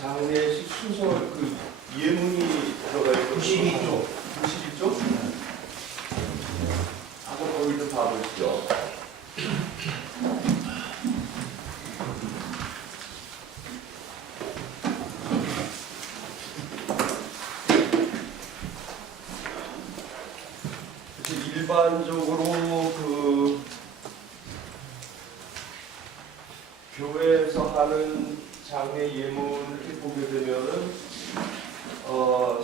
장례식 순서 그 예문이 들어가 있고 92쪽. 92쪽? 한번 거기 좀 봐보시죠. 일반적으로 그 교회에서 하는 장례 예문을 이렇게 보게 되면은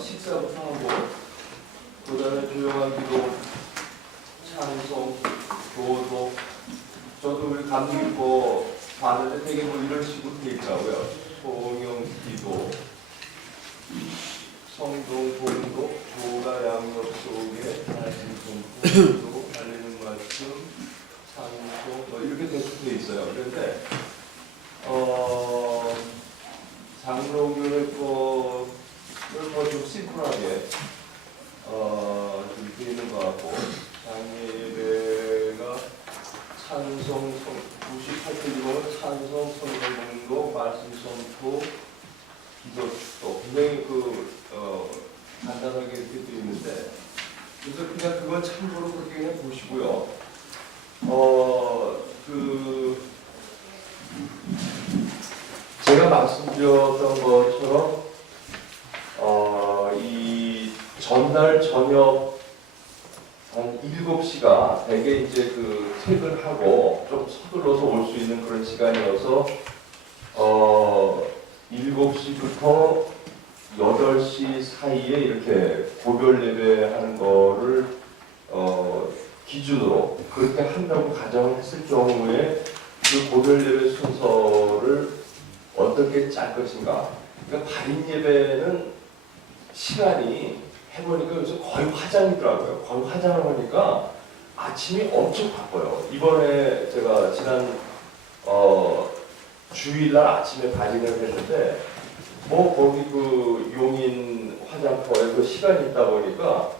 식사부터 하고 그다음에 조용한 기도, 찬송, 교도. 저도 우리 감리교 봤는데 되게 뭐 이런 식으로 돼 있더라고요. 송영 기도, 성동 봉도, 조가 양옆 속에 말씀 공부, 달리는 말씀, 찬송 뭐 이렇게 돼 있어요. 그런데 장로교의 거를 뭐좀 심플하게 좀 되어 있는 것 같고, 장례배가 찬송, 98페이지 보면 찬송, 성경공도, 말씀 선포, 기도 축도 굉장히 간단하게 이렇게 되어 있는데, 그래서 그냥 그건 참고로 그렇게 그냥 보시고요. 제가 말씀드렸던 것처럼 이 전날 저녁 한 7시가 대개 이제 그 퇴근하고 좀 서둘러서 올 수 있는 그런 시간이어서 7시부터 8시 사이에 이렇게 고별 예배하는 거를 기준으로 그렇게 한다고 가정을 했을 경우에 그 고별 예배 순서를 어떻게 짤 것인가. 그러니까 발인 예배는 시간이 해보니까 요즘 거의 화장이더라고요. 거의 화장을 하니까 아침이 엄청 바빠요. 이번에 제가 지난 주일날 아침에 발인을 했는데 뭐 거기 그 용인 화장터에 그 시간이 있다 보니까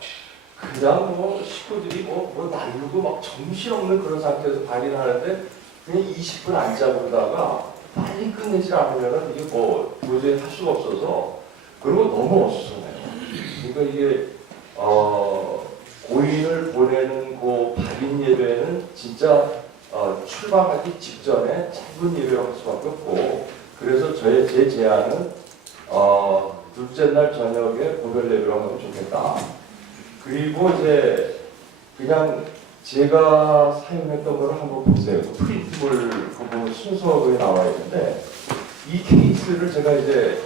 그냥 뭐 식구들이 뭐 날르고 막 정신없는 그런 상태에서 발인을 하는데 그냥 20분 앉아 보다가 빨리 끝내질 않으면은 이게 뭐 도저히 할 수가 없어서, 그리고 너무 어수선해요. 그러니까 이게 고인을 보내는 그 발인 예배는 진짜 출발하기 직전에 짧은 예배를 할 수밖에 없고, 그래서 제 제안은 둘째 날 저녁에 고별 예배를 하면 좋겠다. 그리고 이제 그냥 제가 사용했던 거를 한번 보세요. 그 프린트물 그 보면 순서에 나와 있는데, 이 케이스를 제가 이제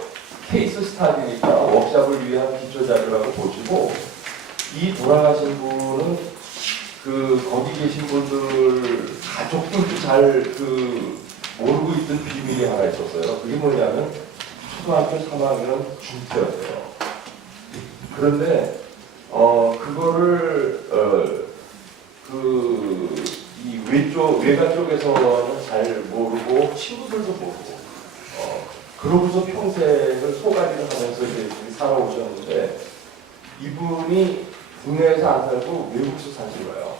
케이스 스타디니까 워크샵을 위한 기초 자료라고 보시고, 이 돌아가신 분은 그 거기 계신 분들 가족들도 잘 모르고 있던 비밀이 하나 있었어요. 그게 뭐냐면 초등학교 3학년 중퇴였어요. 그런데 그거를 이 외가 쪽에서는 잘 모르고 친구들도 모르고 그러고서 평생을 소가리를 하면서 이제 살아오셨는데, 이분이 국내에서 안 살고 외국에서 사신 거예요.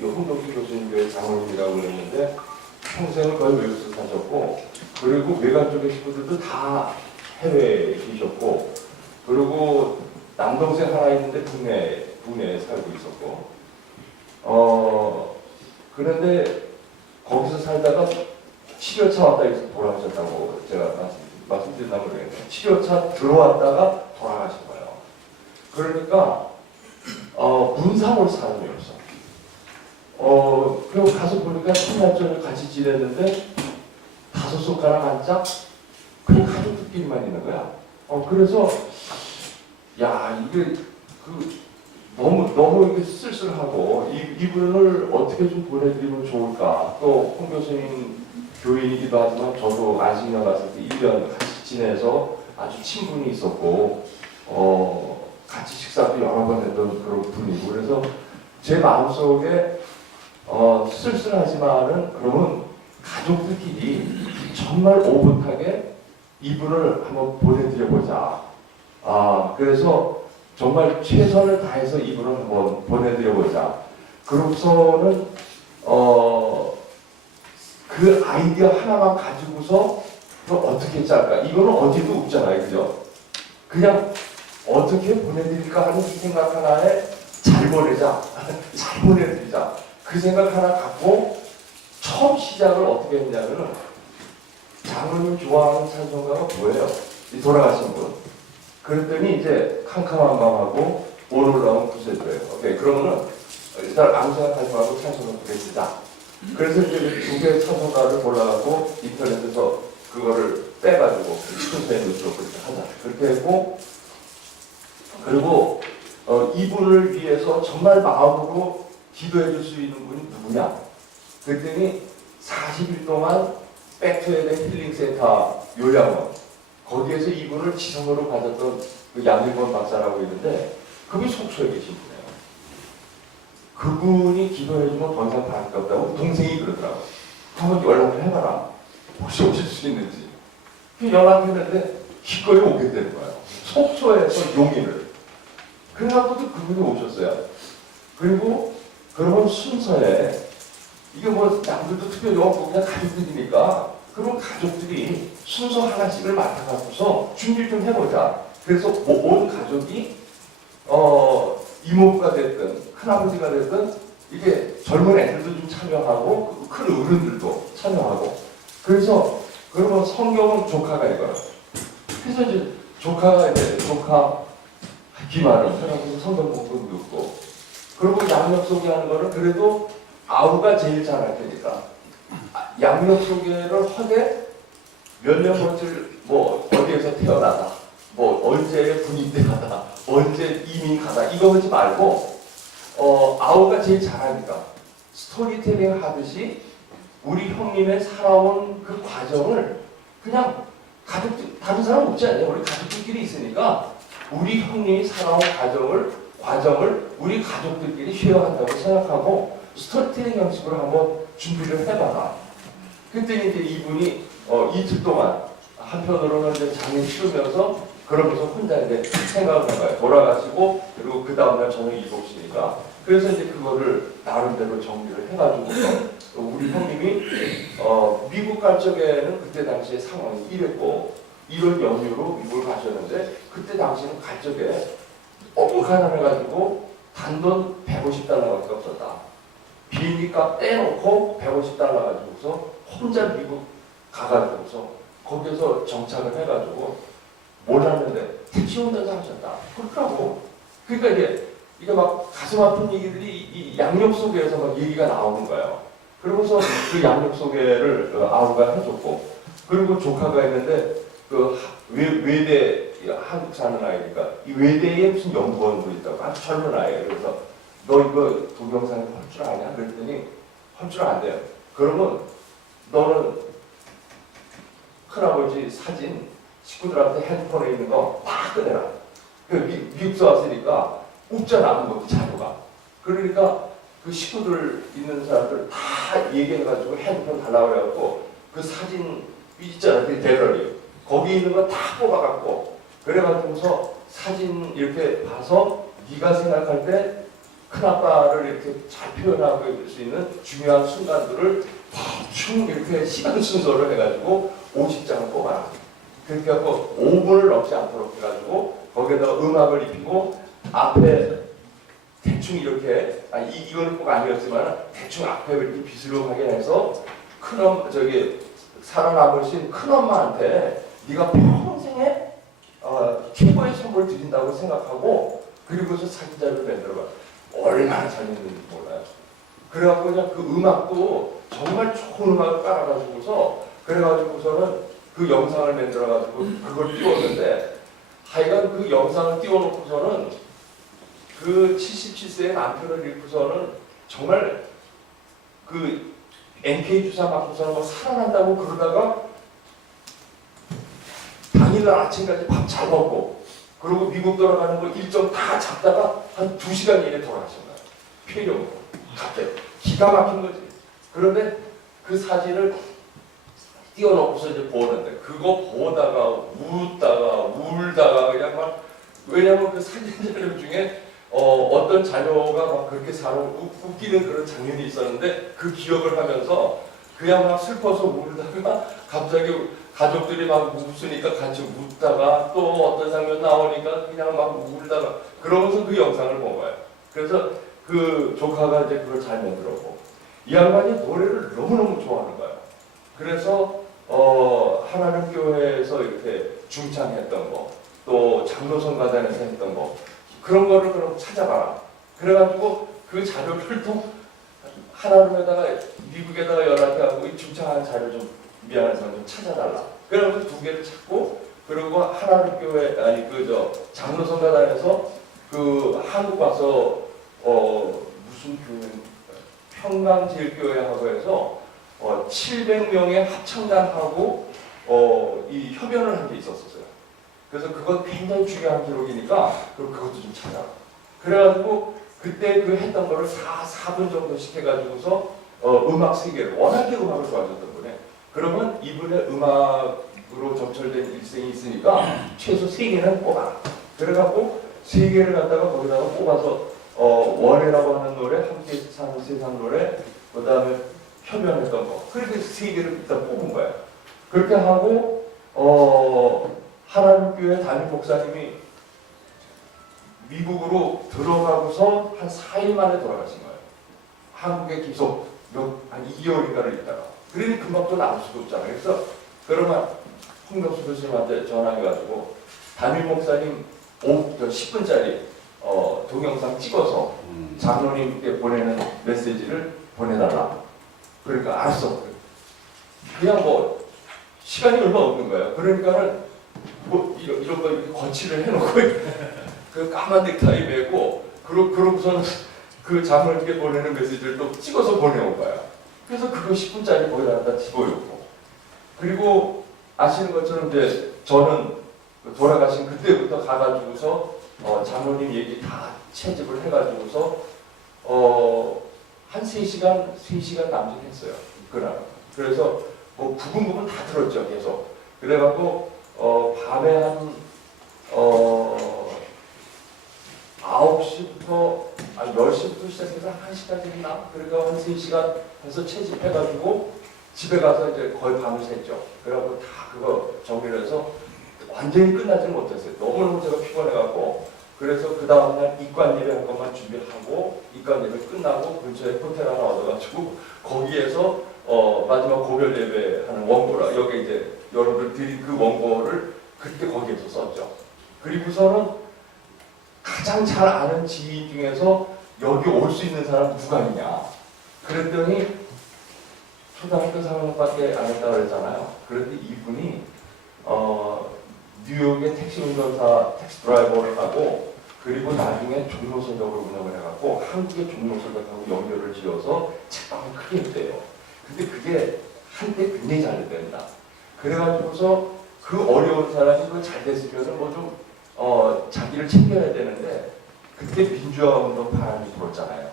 홍덕기 교수님의 장모님이라고 그랬는데 평생을 거의 외국에서 사셨고, 그리고 외가 쪽의 친구들도 다 해외에 계셨고, 그리고 남동생 하나 있는데 국내에 살고 있었고, 그런데 거기서 살다가 7여차 왔다 해서 돌아가셨다고 제가 말씀드렸나 모르겠네요. 7여차 들어왔다가 돌아가신 거예요. 그러니까 문상을 사람이 없어. 그리고 가서 보니까 첫날 저녁 같이 지냈는데 5손가락 한 짝 그냥 가족들끼리만 있는 거야. 그래서 야, 이게 너무 이렇게 쓸쓸하고, 이분을 어떻게 좀 보내드리면 좋을까. 또 홍 교수님 교인이기도 하지만 저도 안식년 갔을 때 1년 같이 지내서 아주 친분이 있었고, 같이 식사도 여러 번 했던 그런 분이고, 그래서 제 마음속에 쓸쓸하지만은 그러면 가족들끼리 정말 오붓하게 이분을 한번 보내드려보자. 그래서 정말 최선을 다해서 이분을 한번 보내드려보자. 그러고서는 그 아이디어 하나만 가지고서 그럼 어떻게 짤까? 이거는 어디도 없잖아요, 그죠? 그냥 어떻게 보내드릴까 하는 이 생각 하나에 잘 보내자, 잘 보내드리자. 그 생각 하나 갖고 처음 시작을 어떻게 했냐면은 장로님 좋아하는 찬송가가 뭐예요? 이 돌아가신 분. 그랬더니 이제 캄캄한 밤하고 오늘나온 구세주예요. 오케이, 그러면은 일단 아무 생각하지 말고 찬송을 부르시자. 그래서 이제 두 개의 찬송가를 골라가고 인터넷에서 그거를 빼가지고 순서에 넣도록 그렇게 하자. 그렇게 했고, 그리고 이분을 위해서 정말 마음으로 기도해 줄 수 있는 분이 누구냐? 그랬더니 40일 동안 백투에덴 힐링센터 요양원, 거기에서 이분을 지성으로 가졌던 그 양일권 박사라고 있는데 그분이 속초에 계신 분이에요. 그분이 기도해주면 더 이상 바랄 게 없다고 동생이 그러더라고요. 한번 연락을 해봐라. 혹시 오실 수 있는지. 연락했는데 기꺼이 오게 되는 거예요. 속초에서 용인을. 그래갖고도 그분이 오셨어요. 그리고 그런 순서에 이게 뭐 남들도 특별히 없고 그냥 가족들이니까 그럼 가족들이 순서 하나씩을 맡아갖고서 준비를 좀 해보자. 그래서 온 가족이 이모부가 됐든 큰아버지가 됐든 이게 젊은 애들도 좀 참여하고 큰 어른들도 참여하고 그래서 그러면 성경은 조카가 읽어라. 그래서 이제 조카가 이제 조카 기말을 하면서 성경 공부도 듣고 그리고 양력 소개하는 거를 그래도 아우가 제일 잘할 테니까 양력 소개를 하되 몇 년 며칠 뭐 어디에서 태어나다 뭐 언제 군인대가다 언제 이민 가다 이거 하지 말고 아우가 제일 잘하니까 스토리텔링 하듯이 우리 형님의 살아온 그 과정을 그냥 가족들 다른 사람 없지 않냐 우리 가족들끼리 있으니까 우리 형님이 살아온 과정을 우리 가족들끼리 쉐어한다고 생각하고 스토리텔링 형식으로 한번 준비를 해봐라. 그때 이제 이분이 이틀 동안 한편으로는 이제 장례 치르면서 그러면서 혼자 이제 생각을 해봐요. 돌아가시고 그리고 그 다음날 저녁 7시니까 그래서 이제 그거를 나름대로 정리를 해가지고 우리 형님이 미국 갈 적에는 그때 당시에 상황이 이랬고 이런 연유로 미국을 가셨는데 그때 당시에는 갈 적에 가난해가지고 단돈 150달러밖에 없었다. 비행기값 떼놓고 150달러 가지고서 혼자 미국 가가지고서 거기서 정착을 해가지고 몰랐는데 택시 운전사 하셨다. 그렇더라고. 그러니까 이게 막 가슴 아픈 얘기들이 이 양력 소개에서 막 얘기가 나오는 거예요. 그러고서 그 양력 소개를 아우가 해줬고 그리고 조카가 있는데 그 외대 한국 사는 아이니까 이 외대에 무슨 연구원도 있다고 아주 젊은 아이예요. 그래서 너 이거 동영상을 할 줄 아냐? 그랬더니 할 줄 안 돼요. 그러면 너는 큰아버지 사진 식구들한테 핸드폰에 있는 거 다 꺼내라. 미국서 왔으니까 없잖아 아무것도 자료가. 그러니까 그 식구들 있는 사람들 다 얘기해가지고 핸드폰 달라고 그래갖고 그 사진 있잖아 그 갤러리 거기 있는 거 다 뽑아갖고 그래가지고서 사진 이렇게 봐서 네가 생각할 때 큰아빠를 이렇게 잘 표현하고 있을 수 있는 중요한 순간들을 대충 이렇게 시간 순서로 해가지고 50장을 뽑아라. 그렇게 하고 5분을 넘지 않도록 해가지고 거기에다가 음악을 입히고 앞에 대충 이렇게 이거는 꼭 아니었지만 대충 앞에 이렇게 비스름하게 해서 살아남으신 큰엄마한테 네가 평생에 최고의 선물 드린다고 생각하고 그리고서 사진자를 만들어봐. 얼마나 잘 있는지 몰라요. 그래갖고 그냥 그 음악도 정말 좋은 음악을 깔아가지고서 그래가지고서는 그 영상을 만들어가지고 그걸 띄웠는데 하여간 그 영상을 띄워놓고서는 그 77세의 남편을 잃고서는 정말 그 NK 주사 맞고서는 뭐 살아난다고 그러다가 당일날 아침까지 밥 잘 먹고 그리고 미국 돌아가는 거 일정 다 잡다가 한 2시간 이내 돌아가신 거예요. 폐렴으로 갑자기 기가 막힌 거지. 그런데 그 사진을 띄워놓고서 이제 보는데 그거 보다가 웃다가 울다가 그냥 막 왜냐면 그 사진 자료 중에 어떤 자녀가 막 그렇게 웃기는 그런 장면이 있었는데 그 기억을 하면서 그냥 막 슬퍼서 울다가 갑자기 가족들이 막 웃으니까 같이 웃다가 또 어떤 장면 나오니까 그냥 막 울다가 그러면서 그 영상을 본 거예요. 그래서 그 조카가 이제 그걸 잘 만들었고 이 양반이 노래를 너무너무 좋아하는 거예요. 그래서 하나님 교회에서 이렇게 중창했던 거, 또 장로성가단에서 했던 거 그런 거를 그럼 찾아봐라. 그래가지고 그 자료를 또 하나님에다가 미국에다가 연락해가지고 이 중창한 자료 좀 미안해서 좀 찾아달라. 그래서 두 개를 찾고 그리고 하나님 교회 아니 장로성가단에서 그 한국 와서 무슨 교회 평강제일교회하고 해서 700명의 합창단하고 이 협연을 한 게 있었어요. 그래서 그건 굉장히 중요한 기록이니까 그것도 좀 찾아라. 그래가지고 그때 그 했던 거를 4분 정도씩 해가지고서 음악 세계를 워낙에 음악을 좋아하셨던 분에 그러면 이분의 음악으로 점철된 일생이 있으니까 최소 3개는 뽑아라. 그래갖고 3개를 갖다가 거기다가 뽑아서 원해라고 하는 노래, 함께 사는 세상 노래, 그 다음에 협연했던 거 그렇게 3개를 일단 뽑은 거예요. 그렇게 하고 하나님교회 담임 목사님이 미국으로 들어가고서 한 4일 만에 돌아가신 거예요. 한국에 계속 한 2개월인가를 있다가. 그러니 금방 또 나올 수도 없잖아요. 그래서 그러면 홍명수 교수님한테 전화해가지고 담임 목사님 10분짜리 동영상 찍어서 장로님께 보내는 메시지를 보내달라. 그러니까 알았어. 그냥 뭐 시간이 얼마 없는 거예요. 그러니까는 뭐 이런 거 이렇게 거치를 해놓고 그 까만 넥타이 메고 그러고서는 그 장로님께 보내는 메시지를 또 찍어서 보내온 거야. 그래서 그거 10분짜리 거기다 집어넣고 그리고 아시는 것처럼 이제 저는 돌아가신 그때부터 가가지고서 장로님 얘기 다 채집을 해가지고서 한 3시간 남짓했어요. 그날. 그래서 뭐 부분 다 들었죠. 계속. 그래갖고 밤에 한 9시부터 10시부터 시작해서 1시까지 했나? 그러니까 한 3시간 해서 채집해가지고 집에 가서 이제 거의 밤을 샜죠. 그래갖고 다 그거 정리를 해서 완전히 끝나지는 못했어요. 너무너무 제가 피곤해갖고 그래서 그 다음날 입관 예배 한 것만 준비하고 입관 예배 끝나고 근처에 호텔 하나 얻어가지고 거기에서 마지막 고별 예배하는 원고라 여기 이제 여러분들 드린 그 원고를 그때 거기에서 썼죠. 그리고서는 가장 잘 아는 지인 중에서 여기 올 수 있는 사람 누가 있냐 그랬더니 초등학교 3학년밖에 안 했다고 그랬잖아요. 그런데 이분이 뉴욕의 택시 운전사 택시 드라이버를 하고 그리고 나중에 종로서적으로 운영을 해갖고 한국의 종로서적하고 연결을 지어서 책방을 크게 했대요. 근데 그게 한때 굉장히 잘 됐답니다. 그래가지고서 그 어려운 사람이 그거 잘 됐으면 뭐 좀 자기를 챙겨야 되는데 그때 민주화 운동 바람이 불었잖아요.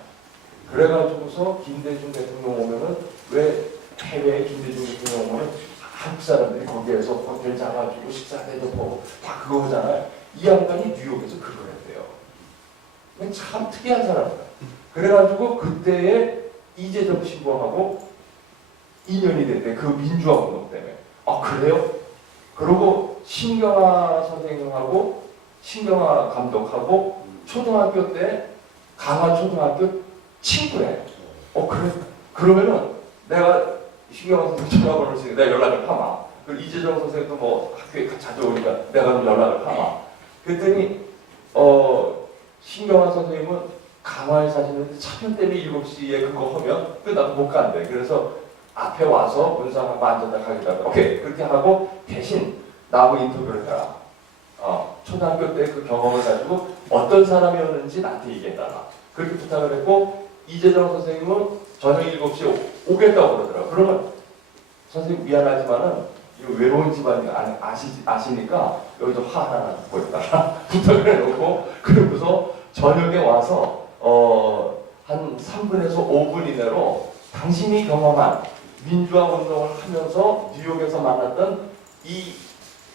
그래가지고서 김대중 대통령 오면은 왜 해외에 김대중 대통령 오면 한국 사람들이 거기에서 호텔 잡아주고 식사 대접하고 다 그거 하잖아요. 이 양반이 뉴욕에서 그걸 했대요. 참 특이한 사람이에요. 그래가지고 그때에 이재정 신부하고 인연이 됐대. 그 민주화 운동 때문에. 아 그래요? 그리고 신경화 선생님하고 신경화 감독하고 초등학교 때 강화초등학교 친구래. 그래? 그러면은 내가 신경화 선생님 전화번호를 쓰니까 내가 연락을 하마. 그리고 이재정 선생님도 뭐 학교에 자주 오니까 내가 좀 연락을 하마. 그랬더니 신경화 선생님은 강화에 사시는데 차편 때문에 7시에 그거 하면 끝나고 못 간대. 그래서 앞에 와서 문상하고 앉았다 가겠다. 오케이 그렇게 하고 대신 나하고 인터뷰를 해라. 초등학교 때 그 경험을 가지고 어떤 사람이었는지 나한테 얘기해달라. 그렇게 부탁을 했고 이재정 선생님은 저녁 7시에 오겠다고 그러더라고요. 그러면 선생님 미안하지만은 이 외로운 집안이 아시니까 여기서 화 하나 보였다가 부탁을 해놓고 그러고서 저녁에 와서 한 3분에서 5분 이내로 당신이 경험한 민주화 운동을 하면서 뉴욕에서 만났던 이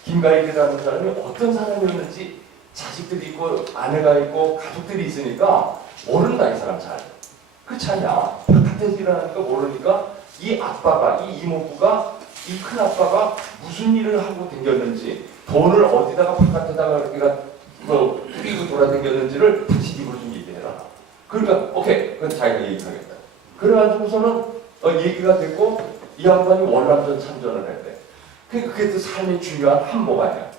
김가일이라는 사람이 어떤 사람이었는지 자식들이 있고 아내가 있고 가족들이 있으니까 모른다 이 사람 잘. 그렇지 않냐? 바깥에서 일어나니까 모르니까 이 아빠가 이 이모부가 이 큰아빠가 무슨 일을 하고 댕겼는지, 돈을 어디다가 바깥에다가 이렇게 뭐 뿌리고 돌아댕겼는지를 다시 입으로 좀 얘기해라. 그러니까 오케이, 그건 자기가 얘기하겠다. 그래가지고서는 얘기가 됐고 이 양반이 월남전 참전을 했대. 그게 또 삶의 중요한 한몫 아니야.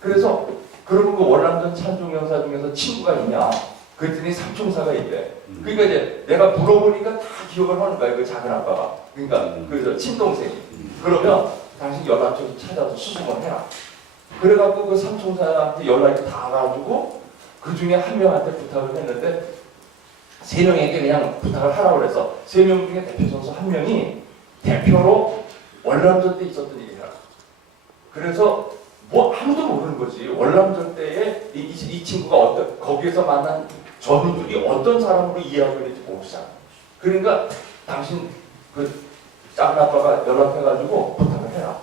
그래서 그러면 그 월남전 참전용사 중에서 친구가 있냐? 그랬더니 삼총사가 있대. 그러니까 이제 내가 물어보니까 다 기억을 하는 거야. 그 작은 아빠가. 그러니까 그 친동생이. 그러면 당신 연락처를 찾아서 수송을 해라. 그래갖고 그 삼총사한테 연락이 다 가지고 그 중에 한 명한테 부탁을 했는데 세 명에게 그냥 부탁을 하라고 그래서 세 명 중에 대표 선수 한 명이 대표로 월남전 때 있었던 얘기를 해라. 그래서 뭐 아무도 모르는 거지. 월남전 때에 이 친구가 거기에서 만난 전우들이 어떤 사람으로 이해하고 있는지 모르잖아. 그러니까 당신 그 작은 아빠가 연락해가지고 부탁을 해라.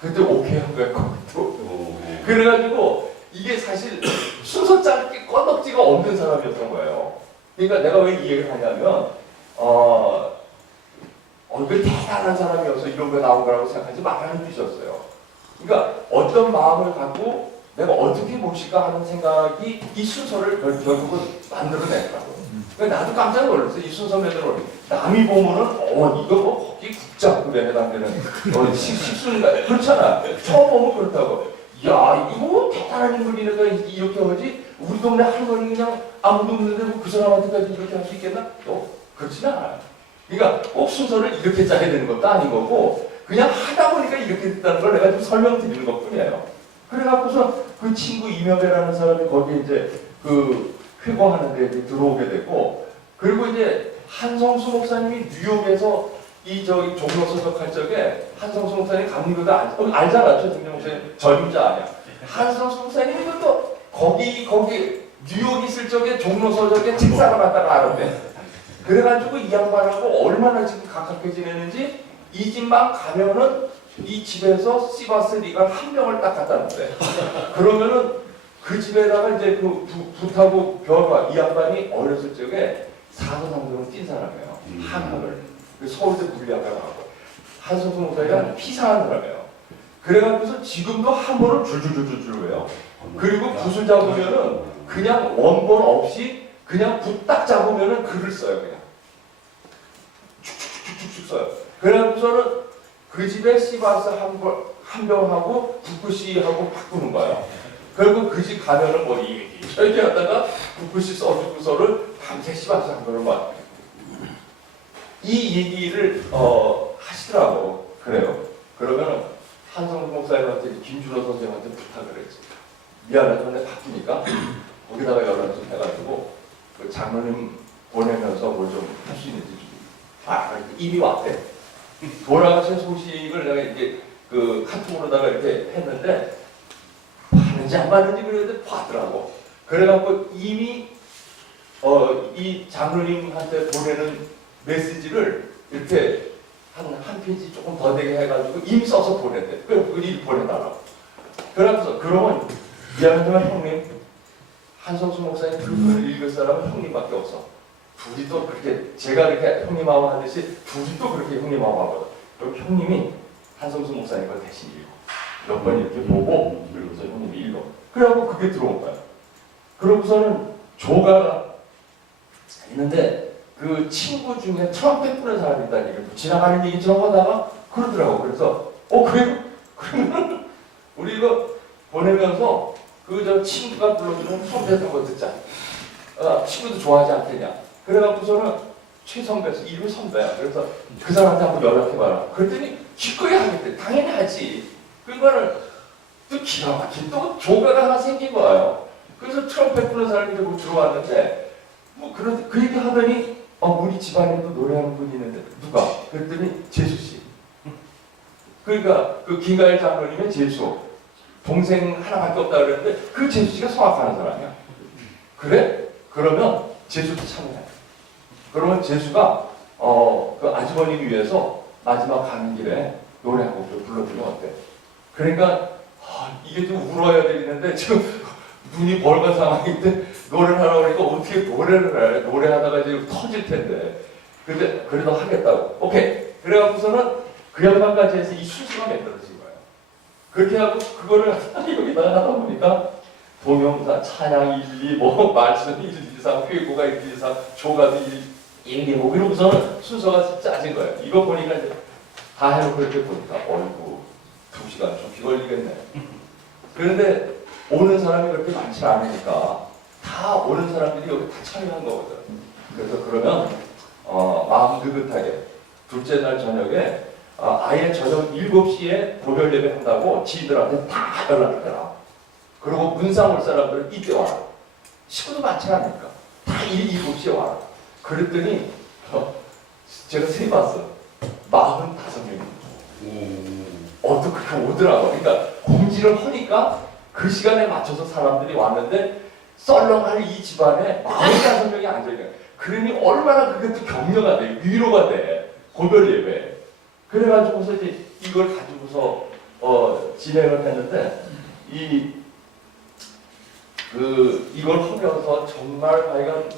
그때 오케이 한 거야, 그것도. 그래가지고 이게 사실 순서 짧게 꺼덕지가 없는 사람이었던 거예요. 그러니까 내가 왜 이 얘기를 하냐면, 그 대단한 사람이어서 이런 거 나온 거라고 생각하지 말아는 주셨어요. 그러니까 어떤 마음을 갖고 내가 어떻게 모실까 하는 생각이 이 순서를 결국은 만들어냈더라고요. 그러니까 나도 깜짝 놀랐어. 이 순서 맨으로 남이 보면은 이거 뭐 거기 국자급에 해당되는 식순인가 그렇잖아. 처음 보면 그렇다고. 야 이거 뭐 대단한 인물이니까 이렇게 하지. 우리 동네 할머니 그냥 아무도 없는데 그 사람한테까지 이렇게 할 수 있겠나? 그렇진 않아요. 그러니까 꼭 순서를 이렇게 짜야 되는 것도 아닌 거고 그냥 하다 보니까 이렇게 됐다는 걸 내가 좀 설명드리는 것 뿐이에요. 그래갖고서 그 친구 이명배라는 사람이 거기에 이제 그 회고하는 데 들어오게 되고 그리고 이제 한성수 목사님이 뉴욕에서 이 저기 종로 소속할 적에 한성수 목사님 감리교도 알잖아. 최승정 목사님 전임자 아니야. 한성수 목사님이 또 거기 뉴욕 있을 적에 종로 소속에 책사를 갖다가 알았대. 그래가지고 이 양반하고 얼마나 지금 가깝게 지내는지 이 집만 가면은 이 집에서 시바스 리가 한 명을 딱 갖다 놓대. 그러면은 그 집에다가 이제 그 붓하고 벼가 이 양반이 어렸을 적에 사서상으로 뛴 사람이에요. 한학을. 서울대 물리학과 나왔고 한성수 목사가 피상한 사람이에요. 그래가지고서 지금도 한번을 줄줄줄줄 외요. 그리고 붓을 잡으면은 그냥 원본 없이 그냥 붓 딱 잡으면은 글을 써요. 그냥 축축축축축 써요. 그래가지고서는 그 집에 시바스 한 병하고 붓글씨하고 바꾸는 거예요. 결국 그 집 가면은 뭐 이렇게 하다가 붓글씨 써주고서를 밤새 시바스 한 병을 막 이 얘기를 하시더라고. 그래요. 그러면은 한성수 목사님한테 김준호 선생님한테 부탁을 했지. 미안하지만 바쁘니까 거기다가 연락 좀 해가지고 그 장로님 보내면서 뭘 좀 할 수 있는지 좀. 이미 왔대. 돌아가신 소식을 내가 이제 그 카톡으로다가 이렇게 했는데 봤는지 안 봤는지 그랬는데 봤더라고. 그래갖고 이미 이 장로님한테 보내는 메시지를 이렇게 한 페이지 조금 더 되게 해가지고 이미 써서 보냈대. 그래서 그걸 보내달라고. 그러면서 그러면 미안하지만 형님 한성수 목사님 그 글을 읽을 사람은 형님밖에 없어. 둘이 또 그렇게 제가 그렇게 형님하고 하듯이 둘이 또 그렇게 형님하고 하거든. 그럼 형님이 한성수 목사님 걸 대신 읽어. 몇 번 이렇게 보고 그러고서 형님이 읽어. 그래갖고 그게 들어온 거야. 그러고서는 조가 있는데 그 친구 중에 트럼펫 부는 사람이 있다는 얘기를 지나가는 얘기처럼 하다가 그러더라고. 그래서 그래요? 그러면 우리 이거 보내면서 그 저 친구가 불러주는 트럼펫 한번 듣자. 친구도 좋아하지 않겠냐. 그래갖고서는 최선배, 이름 선배야. 그래서 그 사람한테 한번 연락해봐라. 그랬더니 기꺼이 하겠대. 당연히 하지. 그거는 또 기가 막힌 또 조가가 하나 생긴 거예요. 그래서 트럼펫 부는 사람이 뭐 들어왔는데 그 얘기 하더니 우리 집안에도 노래하는 분이 있는데 누가? 그랬더니 재수씨. 그러니까 그 김가일 장로님의 재수. 동생 하나밖에 없다 그랬는데 그 재수씨가 성악하는 사람이야. 그래? 그러면 재수도 참여해. 그러면 재수가 그 아주버님 위해서 마지막 가는 길에 노래 한 곡 좀 불러주면 어때? 그러니까 이게 좀 울어야 되겠는데 지금 눈이 벌건 상황인데 노래를 하라고 하니까 어떻게 노래를 해? 노래하다가 이제 터질 텐데. 근데 그래도 하겠다고. 오케이. 그래갖고서는 그 양반까지 해서 이 순서가 만들어진 거예요. 그렇게 하고 그거를 여기다가 하다 보니까 동영사, 찬양 1, 2, 뭐 말씀 1, 2, 3, 회고가 1, 2, 3, 조가도 1, 2, 뭐 이러고서는 순서가 짜진 거예요. 이거 보니까 이제 다 해놓고 이렇게 보니까 어이구 2시간 좀 기걸리겠네. 그런데 오는 사람이 그렇게 많지 않으니까 다 오는 사람들이 여기 다 참여한 거거든. 그래서 그러면 마음 느긋하게 둘째 날 저녁에 아예 저녁 7시에 고별 예배 한다고 지인들한테 다 연락을 해라. 그리고 문상 올 사람들은 이때 와라. 식구도 많지 않으니까 다 7시에 와라. 그랬더니 제가 세봤어. 45명이 어떻게 오더라고. 그러니까 공지를 하니까 그 시간에 맞춰서 사람들이 왔는데 썰렁한 이 집안에 45명이 앉아있는. 그러니 얼마나 그게 또 격려가 돼, 위로가 돼, 고별 예배. 그래가지고서 이제 이걸 가지고서 진행을 했는데 이걸 하면서 정말 하여간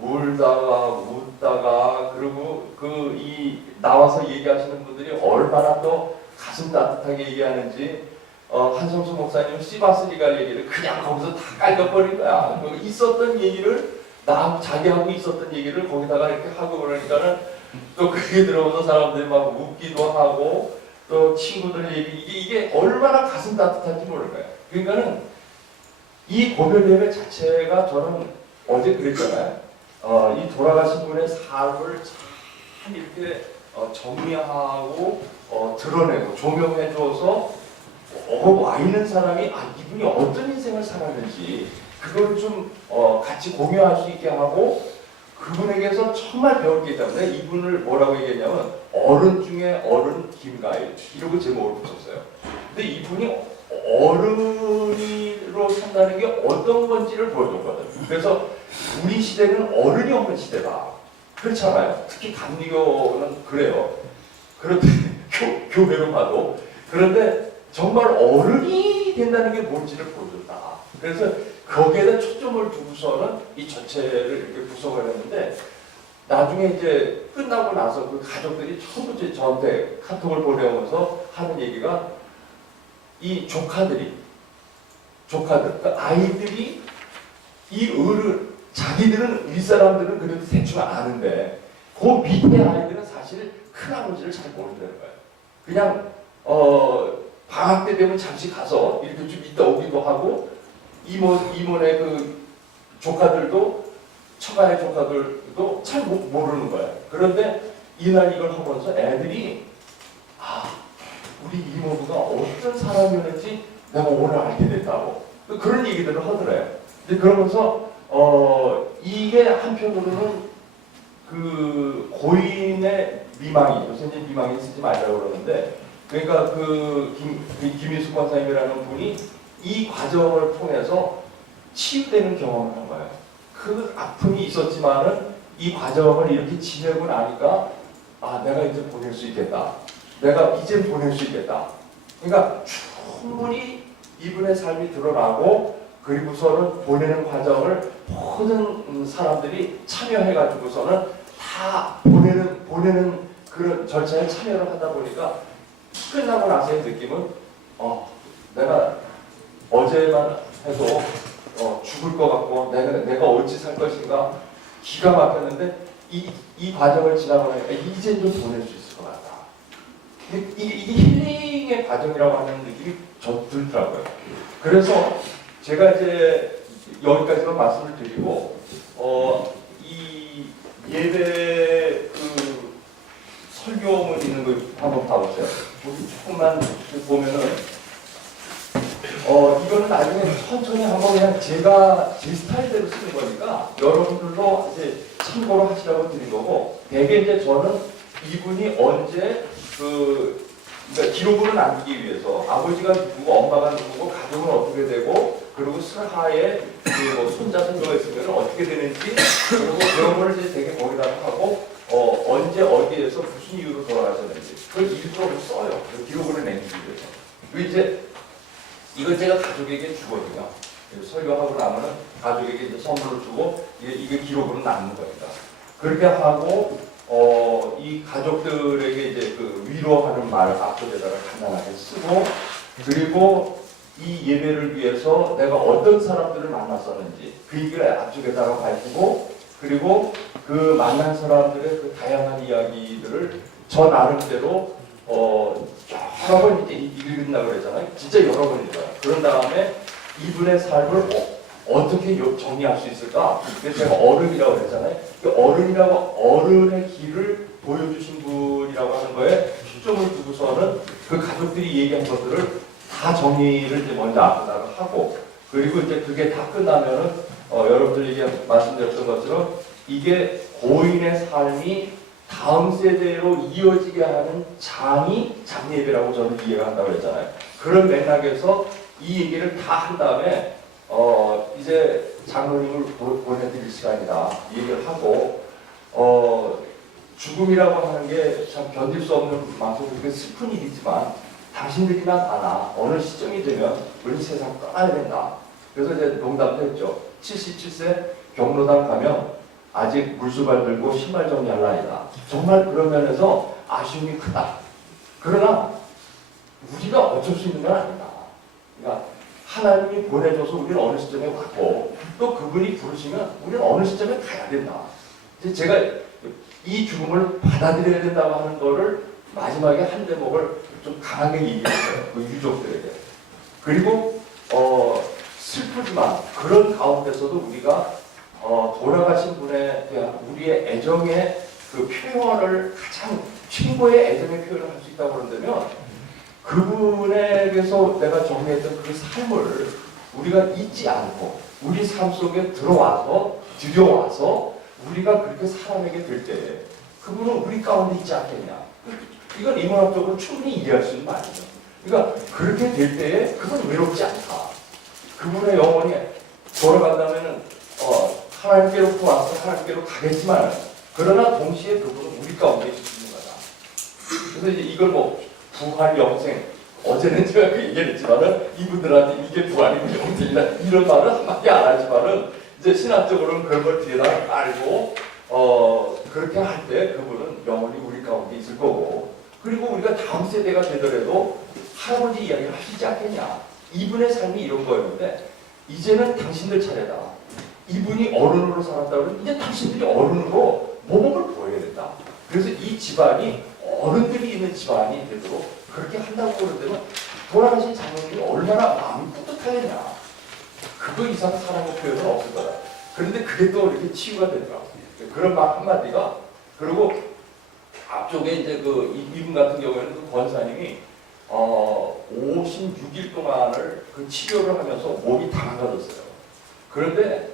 울다가 웃다가 그리고 나와서 얘기하시는 분들이 얼마나 또 가슴 따뜻하게 얘기하는지 한성수 목사님 시바스리갈 얘기를 그냥 거기서 다 깔려버린 거야. 있었던 얘기를 자기하고 있었던 얘기를 거기다가 이렇게 하고 그러니까는 또 그게 들어오서 사람들이 막 웃기도 하고 또 친구들 얘기 이게 얼마나 가슴 따뜻한지 모를 거야. 그러니까는 이 고별 예배 자체가 저는 어제 그랬잖아요. 이 돌아가신 분의 삶을 참 이렇게 정리하고 드러내고 조명해줘서 와 있는 사람이 이분이 어떤 인생을 살았는지 그걸 좀 같이 공유할 수 있게 하고 그분에게서 정말 배울 게 있다는데 이분을 뭐라고 얘기했냐면 어른 중에 어른 김가일 이러고 제목을 붙였어요. 근데 이분이 어른으로 산다는 게 어떤 건지를 보여줬거든. 그래서 우리 시대는 어른이 없는 시대다. 그렇잖아요. 특히 감리교는 그래요. 그런데 교회로 봐도 그런데 정말 어른이 된다는 게 뭔지를 보여줬다. 그래서 거기에다 초점을 두고서는 이 전체를 이렇게 구성을 했는데 나중에 이제 끝나고 나서 그 가족들이 전부 저한테 카톡을 보내면서 하는 얘기가 이 조카들, 그러니까 아이들이 이 자기들은 윗사람들은 그래도 대충 아는데 그 밑에 아이들은 사실 큰아버지를 잘 모른다는 거예요. 그냥 방학 때 되면 잠시 가서 이렇게 좀 있다 오기도 하고 이모네 그 조카들도 처가의 조카들도 잘 모르는 거예요. 그런데 이날 이걸 하면서 애들이 우리 이모부가 어떤 사람이었는지 내가 오늘 알게 됐다고 그런 얘기들을 하더래요. 근데 그러면서 이게 한편으로는 그 고인의 미망이 요새 이제 미망이 쓰지 말라고 그러는데 그러니까 김인숙 권사님이라는 분이 이 과정을 통해서 치유되는 경험을 한 거예요. 그 아픔이 있었지만은 이 과정을 이렇게 지내고 나니까 내가 이제 보낼 수 있겠다. 내가 이제 보낼 수 있겠다. 그러니까 충분히 이분의 삶이 드러나고 그리고서는 보내는 과정을 모든 사람들이 참여해가지고서는 다 보내는 그런 절차에 참여를 하다 보니까 끝나고 나서의 느낌은 내가 어제만 해도 죽을 것 같고 내가 어찌 살 것인가 기가 막혔는데 이 과정을 지나고 나니까 이제 좀 보낼 수 있을 것 같다. 이게 힐링의 과정이라고 하는 느낌이 들더라고요. 그래서 제가 이제 여기까지만 말씀을 드리고 이 예배 설교문 있는 거 한번 봐보세요. 조금만 보면은 이거는 나중에 천천히 한번 그냥 제가 제 스타일대로 쓰는 거니까 여러분들도 이제 참고로 하시라고 드린 거고 대개 이제 저는 이분이 언제 그러니까 기록으로 남기기 위해서 아버지가 누구고 엄마가 누구고 가족은 어떻게 되고 그리고 슬하에 뭐 손자 손녀가 있으면 어떻게 되는지 그리고 그런 걸 이제 되게 거기다 하고 언제 어디에서 무슨 이유로 돌아가셨는지 그걸 일부러 써요. 그 기록으로 남기기 위해서. 그리고 이제 이걸 제가 가족에게 주거든요. 설교하고 나면은 가족에게 이제 선물을 주고 이게 기록으로 남는 거니까. 그렇게 하고 이 가족들에게 이제 그 위로하는 말 앞쪽에다가 간단하게 쓰고, 그리고 이 예배를 위해서 내가 어떤 사람들을 만났었는지 그 얘기를 앞쪽에다가 밝히고, 그리고 그 만난 사람들의 그 다양한 이야기들을 저 나름대로 여러 번 이제 읽는다고 그러잖아요. 진짜 여러 번 읽어요. 그런 다음에 이분의 삶을 어떻게 정리할 수 있을까? 그래서 제가 어른이라고 그랬잖아요. 그 어른의 길을 보여주신 분이라고 하는 거에 초점을 두고서는 그 가족들이 얘기한 것들을 다 정리를 이제 먼저 앞에다가 하고, 그리고 이제 그게 다 끝나면은 여러분들에게 말씀드렸던 것처럼 이게 고인의 삶이 다음 세대로 이어지게 하는 장예배라고 저는 이해가 한다고 했잖아요. 그런 맥락에서 이 얘기를 다 한 다음에 이제 장로님을 보내드릴 시간이다 이 얘기를 하고, 죽음이라고 하는 게 참 견딜 수 없는 만큼 그렇게 슬픈 일이지만 당신들이나 나나 어느 시점이 되면 우리 세상 떠나야 된다. 그래서 이제 농담도 했죠. 77세 경로당 가면 아직 물수발 들고 신발 정리할 나이다. 정말 그런 면에서 아쉬움이 크다. 그러나 우리가 어쩔 수 있는 건 아니다. 그러니까 하나님이 보내줘서 우리는 어느 시점에 왔고, 또 그분이 부르시면 우리는 어느 시점에 가야 된다. 제가 이 죽음을 받아들여야 된다고 하는 거를 마지막에 한 대목을 좀 강하게 얘기했어요. 그 유족들에게. 그리고 슬프지만 그런 가운데서도 우리가 돌아가신 분에 대한 우리의 애정의 그 표현을 가장 최고의 애정의 표현을 할 수 있다고 그런다면, 그분에게서 내가 정리했던 그 삶을 우리가 잊지 않고 우리 삶 속에 들여와서 우리가 그렇게 살아내게 될 때 그분은 우리 가운데 있지 않겠냐. 이건 인문학적으로 충분히 이해할 수 있는 말이죠. 그러니까 그렇게 될 때에 그분은 외롭지 않다. 그분의 영혼이 돌아간다면은 하나님께로 와서 하나님께로 가겠지만, 그러나 동시에 그분은 우리 가운데 있을 수 있는 거다. 그래서 이제 이걸 부활 영생, 어제는 제가 그 얘기를 했지만은 이분들한테 이게 부활이고 영생이다 이런 말은 한마디 안 하지만은 이제 신학적으로는 그런 걸 뒤에다 알고 그렇게 할 때 그분은 영원히 우리 가운데 있을 거고, 그리고 우리가 다음 세대가 되더라도 할아버지 이야기를 하시지 않겠냐. 이분의 삶이 이런 거였는데 이제는 당신들 차례다. 이분이 어른으로 살았다고 이제 당신들이 어른으로 모범을 보여야 된다. 그래서 이 집안이 어른들이 있는 집안이 되도록 그렇게 한다고 그러면 돌아가신 장로님이 얼마나 마음이 뿌듯하겠냐. 그거 이상 사랑의 표현은 없을 거다. 그런데 그게 또 이렇게 치유가 되더라. 그런 말 한마디가. 그리고 앞쪽에 이제 이분 같은 경우에는 그 권사님이 56일 동안을 그 치료를 하면서 몸이 다 망가졌어요. 그런데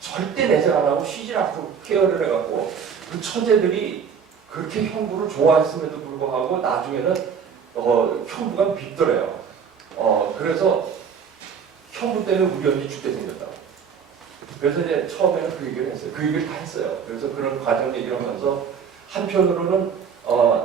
절대 내색 안 하고 쉬지 않고 케어를 해갖고 그 처제들이 그렇게 형부를 좋아했음에도 불구하고 나중에는 형부가 밉더래요. 그래서 형부 때문에 우리 언니 죽게 생겼다. 그래서 이제 처음에는 그 얘기를 했어요. 그 얘기를 다 했어요. 그래서 그런 과정 얘기를 하면서 한편으로는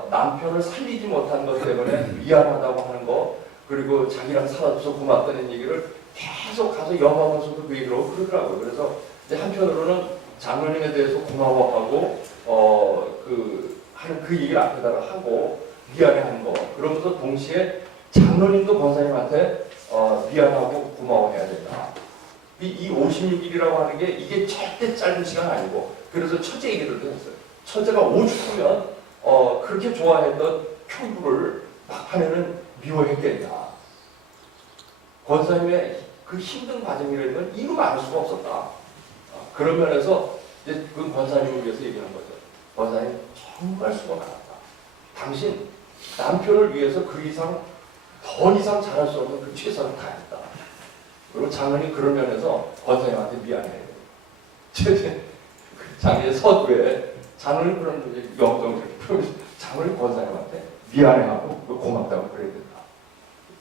남편을 살리지 못한 것 때문에 미안하다고 하는 거, 그리고 자기랑 살아줘서 고맙다는 얘기를 계속 가서 염하면서도 그 얘기를 하고 그러더라고요. 그래서 이제 한편으로는 장로님에 대해서 고마워하고 하는 그 얘기를 앞에다가 하고 미안해하는 거, 그러면서 동시에 장로님도 권사님한테 미안하고 고마워해야 된다. 이 56일이라고 하는 게 이게 절대 짧은 시간 아니고, 그래서 처제 얘기들도 했어요. 처제가 오죽하면 그렇게 좋아했던 형부를 막판에는 미워했겠냐. 권사님의 그 힘든 과정이라는 건 이루 말할 수가 없었다. 그런 면에서 이제 그 권사님을 위해서 얘기하는 거죠. 권사님 정말 수고 많았다. 당신 남편을 위해서 더 이상 잘할 수 없는 그 최선을 다했다. 그리고 장로님 그런 면에서 권사님한테 미안해요. 장례 서두에 장로님 그런 영정 이렇게 표현해서 장로님 권사님한테 미안해하고 고맙다고 그래야 된다.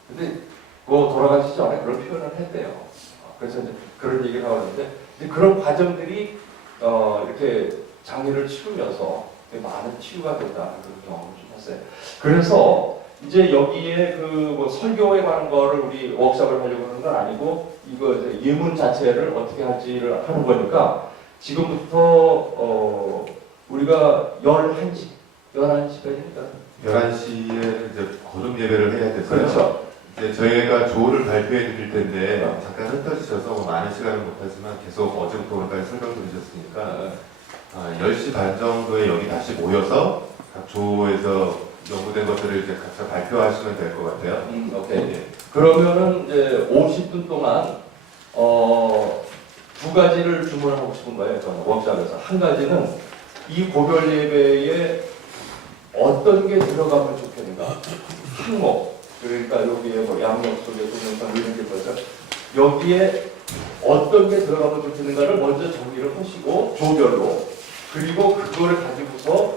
근데 돌아가시기 전에 그런 표현을 했대요. 그래서 이제 그런 얘기를 하는데 이제 그런 과정들이 이렇게 장례를 치르면서 많은 치유가 됐다는 그런 경험을 좀 했어요. 그래서 이제 여기에 설교에 관한 거를 우리 워크숍을 하려고 하는 건 아니고, 이거 이제 예문 자체를 어떻게 할지를 하는 거니까 지금부터 우리가 11시까지니까 11시에 이제 거듭 예배를 해야 돼서요. 그렇죠. 이제 저희가 조를 발표해 드릴 텐데 잠깐 흩어지셔서 뭐 많은 시간은 못하지만 계속 어제부터 오늘까지 설명 들으셨으니까 10시 반 정도에 여기 다시 모여서 각 조에서 연구된 것들을 이제 각자 발표하시면 될 것 같아요. 오케이. 예. 그러면은 이제 50분 동안 두 가지를 주문하고 싶은 거예요. 저는 워크숍에서 한 가지는 이 고별 예배에 어떤 게 들어가면 좋겠는가 항목, 그러니까 여기에 뭐 양력 속에 동영상 이런 게 있어서 여기에 어떤 게 들어가면 좋겠는가를 먼저 정리를 하시고 조별로, 그리고 그거를 가지고서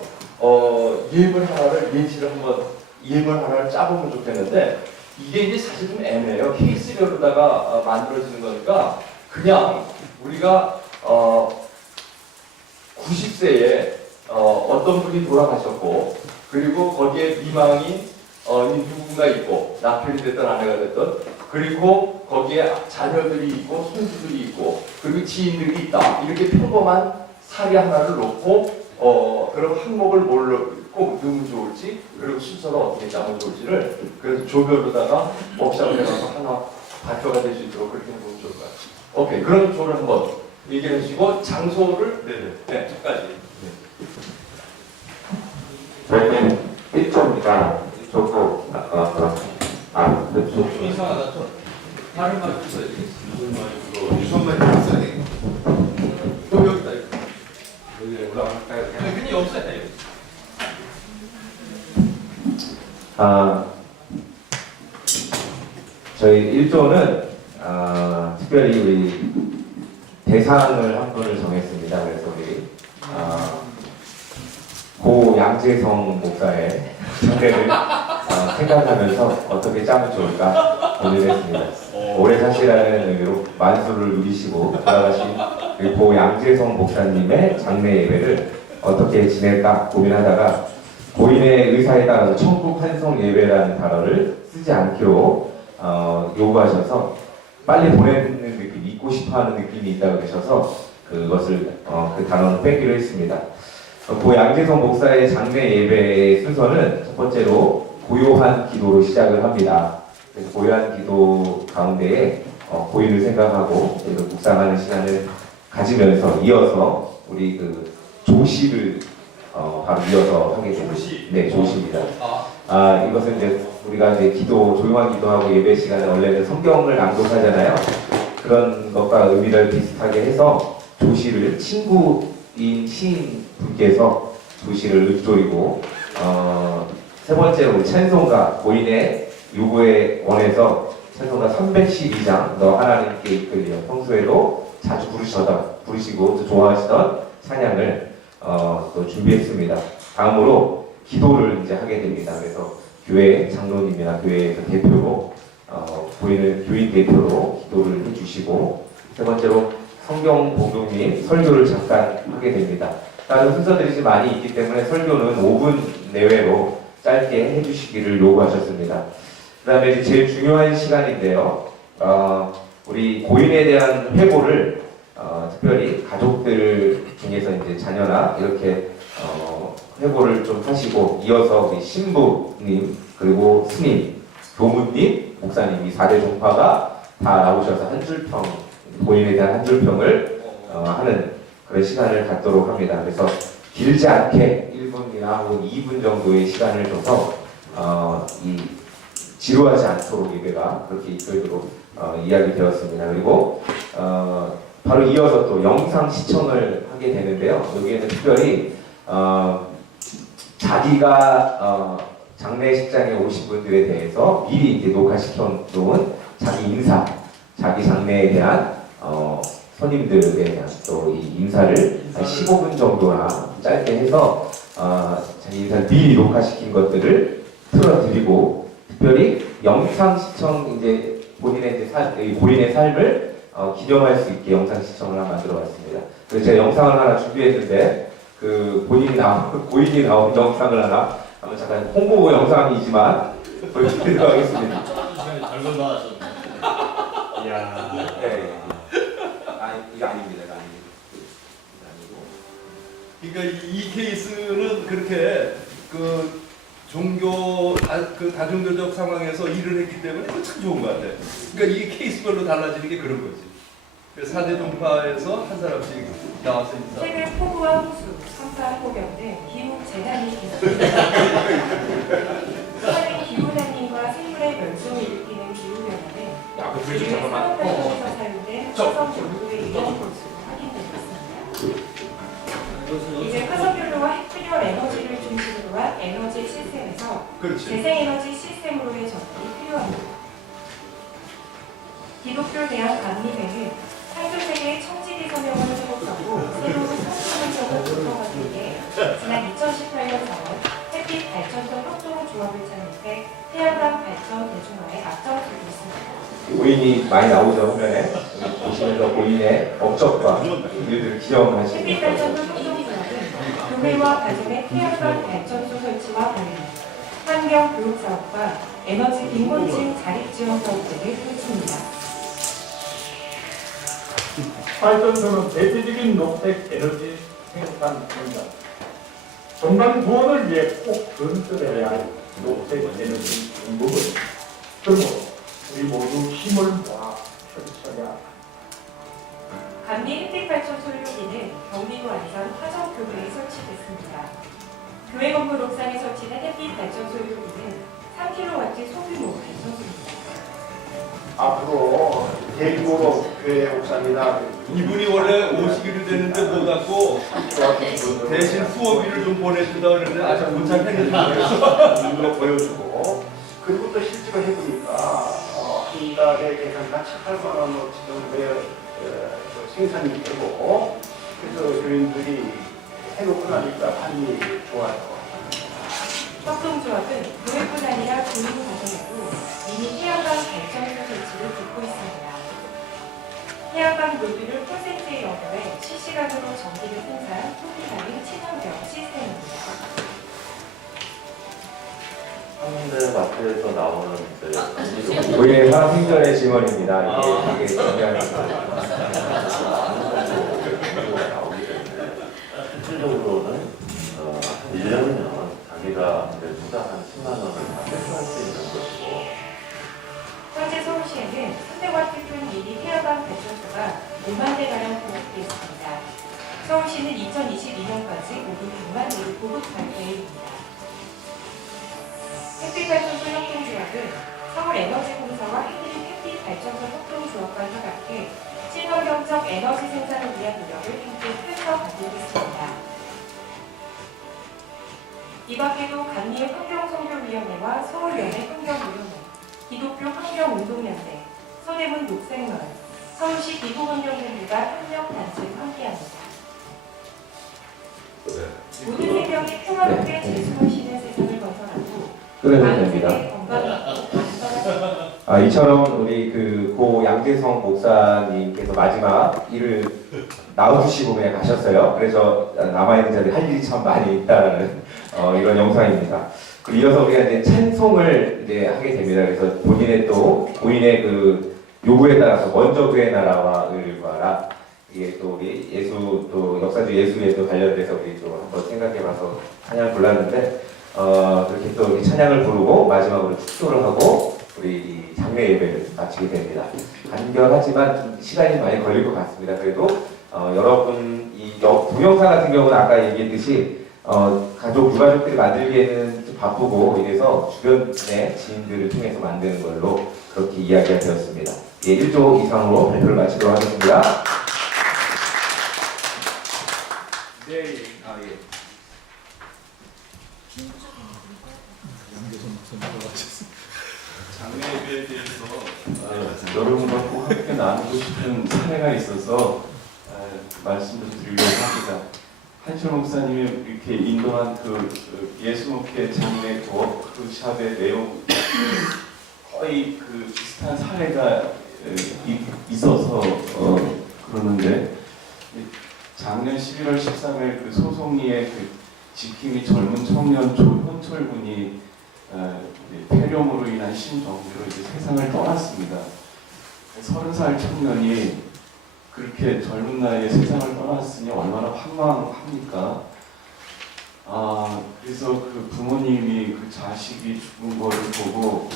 예시를 한번 예물 하나를 짜보면 좋겠는데, 이게 이제 사실 좀 애매해요. 케이스별로다가 만들어지는 거니까 그냥 우리가 90세에 어떤 분이 돌아가셨고, 그리고 거기에 미망인 누군가 있고, 남편이 됐든 아내가 됐든, 그리고 거기에 자녀들이 있고 손주들이 있고, 그리고 지인들이 있다, 이렇게 평범한 사례 하나를 놓고 그럼 항목을 뭘로 꼭 넣으면 좋을지, 그리고 순서를 어떻게 짜면 좋을지를 그래서 조별로다가 워크숍을 해서 하나 발표가 될 수 있도록 그렇게 해보면 좋을 것 같아요. 오케이, 그럼 조를 한번 얘기해 주시고 장소를 까지. 저희는 1조입니다. 조고 좀 이상하다. 좀 다른 말 써야지. 유선만 했어야 돼. 여기다 여기 올라갈까요? 그냥 없어야 돼. 저희 1조는 특별히 우리 대상을 한 분을 정했습니다. 그래서 우리 고 양재성 목사의 장례를 생각하면서 어떻게 짜면 좋을까 고민했습니다. 오래 사시라는 의미로 만수를 누리시고 돌아가신 우리 고 양재성 목사님의 장례 예배를 어떻게 지낼까 고민하다가 고인의 의사에 따라서 천국 환송 예배라는 단어를 쓰지 않기로 요구하셔서 빨리 보내는 느낌, 잊고 싶어하는 느낌이 있다고 그러셔서 그것을 그 단어를 빼기로 했습니다. 고 양재성 목사의 장례 예배의 순서는 첫 번째로 고요한 기도로 시작을 합니다. 그래서 고요한 기도 가운데에 고인을 생각하고 묵상하는 시간을 가지면서 이어서 우리 그 조시를 바로 이어서 하게 됩니다. 네, 조시입니다. 이것은 이제 우리가 이제 조용한 기도하고 예배 시간에 원래는 성경을 낭독하잖아요. 그런 것과 의미를 비슷하게 해서 조시를 친구인 시인 분께서 조시를 읊조리고, 세 번째로 찬송가 고인의 요구에 원해서 찬송가 312장 너 하나님께 이끌려 평소에도 자주 부르시고 또 좋아하시던 찬양을 또 준비했습니다. 다음으로 기도를 이제 하게 됩니다. 그래서 교회 장로님이나 교회에서 대표로 교인 대표로 기도를 해주시고, 세 번째로 성경 봉독님 설교를 잠깐 하게 됩니다. 다른 순서들이 좀 많이 있기 때문에 설교는 5분 내외로 짧게 해주시기를 요구하셨습니다. 그 다음에 이제 제일 중요한 시간인데요. 우리 고인에 대한 회고를 특별히 가족들 중에서 이제 자녀나 이렇게 회고를 좀 하시고, 이어서 우리 신부님, 그리고 스님, 교무님, 목사님 이 4대 종파가 다 나오셔서 한 줄평, 고인에 대한 한 줄평을 하는 그런 시간을 갖도록 합니다. 그래서 길지 않게 1분이나 혹은 2분 정도의 시간을 줘서 지루하지 않도록 예배가 그렇게 이끌도록 이야기되었습니다. 그리고 바로 이어서 또 영상 시청을 하게 되는데요. 여기에는 특별히 자기가 장례식장에 오신 분들에 대해서 미리 이제 녹화시켜 놓은 자기 인사, 자기 장례에 대한 손님들에 대한 또 이 인사를 한 15분 정도나 짧게 해서 자기 인사를 미리 녹화시킨 것들을 틀어드리고, 특별히 영상 시청 이제 본인의 삶을 기념할 수 있게 영상 시청을 하나 만들어봤습니다. 그래서 제가 영상을 하나 준비했는데 고인이 나온 영상을 하나 한번 잠깐 홍보 영상이지만 보여드리도록 하겠습니다. 잘 건너하셨네. 이야. 네. 이거 아닙니다. 이거 아니고. 그러니까 이 케이스는 그렇게 그 다종교적 상황에서 일을 했기 때문에 그거 참 좋은 것 같아. 그러니까 이 케이스별로 달라지는 게 그런 거지. 그래서 4대 종파에서 한 사람씩 나와서 인사. 최근 폭우와 홍수, 성사, 폭염 등 기후 재난이 계속됩니다. 최근 기후난님과 생물의 멸종을 일으키는 기후변화는 야, 그 지금 산업발전에서 사용된 화석 연료에 의한 것으로 확인되고 있습니다. 이제 화석연료와 핵분열 에너지를 중심으로 한 에너지 시스템에서 그렇지. 재생에너지 시스템으로의 전환이 필요합니다. 기독교 대학 감리회는 창조세계의 청지기 서명을 회복하고 새로운 성공적인 조서가 통해 지난 2018년 4월 햇빛 발전소 협동조합을 창립해 태양광 발전 대중화에 앞장서고 있습니다. 고인이 많이 나오죠, 화면에. 보시면서 고인의 업적과 일들을 기억하시는 햇빛 발전소 협동조합은 교회와 가정의 태양광 발전소 설치와 관련, 환경 교육 사업과 에너지 빈곤층 자립 지원 사업 등을 펼칩니다. 발전소는 대표적인 녹색 에너지 생산 공장. 정관 구원을 위해 꼭 건설해야 할 녹색 에너지 공급을 그러므로 우리 모두 힘을 모아 펼쳐야 합니다. 감리 햇빛 발전소 1호기는 경기도 안산 화정교회에 설치됐습니다. 교회 건물 옥상에 설치된 햇빛 발전소 1호기는 3kW 소규모 발전소입니다. 앞으로 대규모 교회 옥상이나 이분이 원래 오시기로 됐는데 못 왔고 대신 수업비를 좀 보내주다 그랬는데 아직 도착했는데 이런 거 보여주고 그리고 또 실제로 해보니까 한 달에 계산한 7-8만 원 정도의 생산이 되고 그래서 교인들이 해놓고 나니까 반응이 좋아요. 협동조합은 교회뿐 아니라 국민 가정에도 이미 태양광 발전소 설치를 돕고 있습니다. 태양광 모듈을 콘센트에 연결해 실시간으로 전기를 생산, 소비하는 친환경 시스템입니다. 한대 마트에서 나오는 이제 고인의 사람 생전의 증언입니다. 이게 되게 중요한 실질적으로는 1년이면 자기가 투자 한 10만 원을 다 회수할 수 있는 것이고 현재 서울시에는 300W 급 미니 태양광 발전소가 5만 대가량 보급되어 있습니다. 서울시는 2022년까지 모두 100만 대를 보급할 계획입니다. 햇빛발전소 협동조합은 서울에너지공사와 햇빛 발전소 협동조합과 협약해 친환경적 에너지 생산을 위한 노력을 함께 펼쳐가고 있습니다. 이 밖에도 감리의 환경선교위원회와 서울연애 환경위원회, 기독교 환경운동연대, 서대문 녹색마을, 서울시 기후환경연대가 협력단체로 함께합니다. 모든 생명이 평화롭게 재수하시는 세상을 건설하고 끊어야 됩니다. 건강하고 이처럼 우리 고 양재성 목사님께서 마지막 일을 나와주시고 그냥 가셨어요. 그래서 남아있는 자들이 할 일이 참 많이 있다는 이런 영상입니다. 이어서 우리가 이제 찬송을 이제 하게 됩니다. 그래서 본인의 또 고인의 요구에 따라서 먼저 그의 나라와 의를 구하라. 이게 또 우리 예수 또 역사적 예수에도 관련돼서 우리 또 한번 생각해봐서 찬양을 불렀는데 그렇게 또 이렇게 찬양을 부르고 마지막으로 축도를 하고 우리 이 장례 예배를 마치게 됩니다. 간결하지만 좀 시간이 많이 걸릴 것 같습니다. 그래도 여러분 이 동영상 같은 경우는 아까 얘기했듯이 유가족들이 만들기에는 좀 바쁘고 이래서 주변의 지인들을 통해서 만드는 걸로 그렇게 이야기가 되었습니다. 예, 1조 이상으로 발표를 마치도록 하겠습니다. 장례 예배에 대해서 여러분과 꼭 함께 나누고 싶은 사례가 있어서 말씀을 드리려고 합니다. 한철 목사님이 이렇게 인도한 예수목회 장례 워크샵의 내용 거의 비슷한 사례가 있어서 그러는데 작년 11월 13일 소송리의 지킴이 젊은 청년 조현철 군이 폐렴으로 인한 심정지로 이제 세상을 떠났습니다. 30살 청년이 그렇게 젊은 나이에 세상을 떠났으니 얼마나 황망합니까? 그래서 그 부모님이 그 자식이 죽은 거를 보고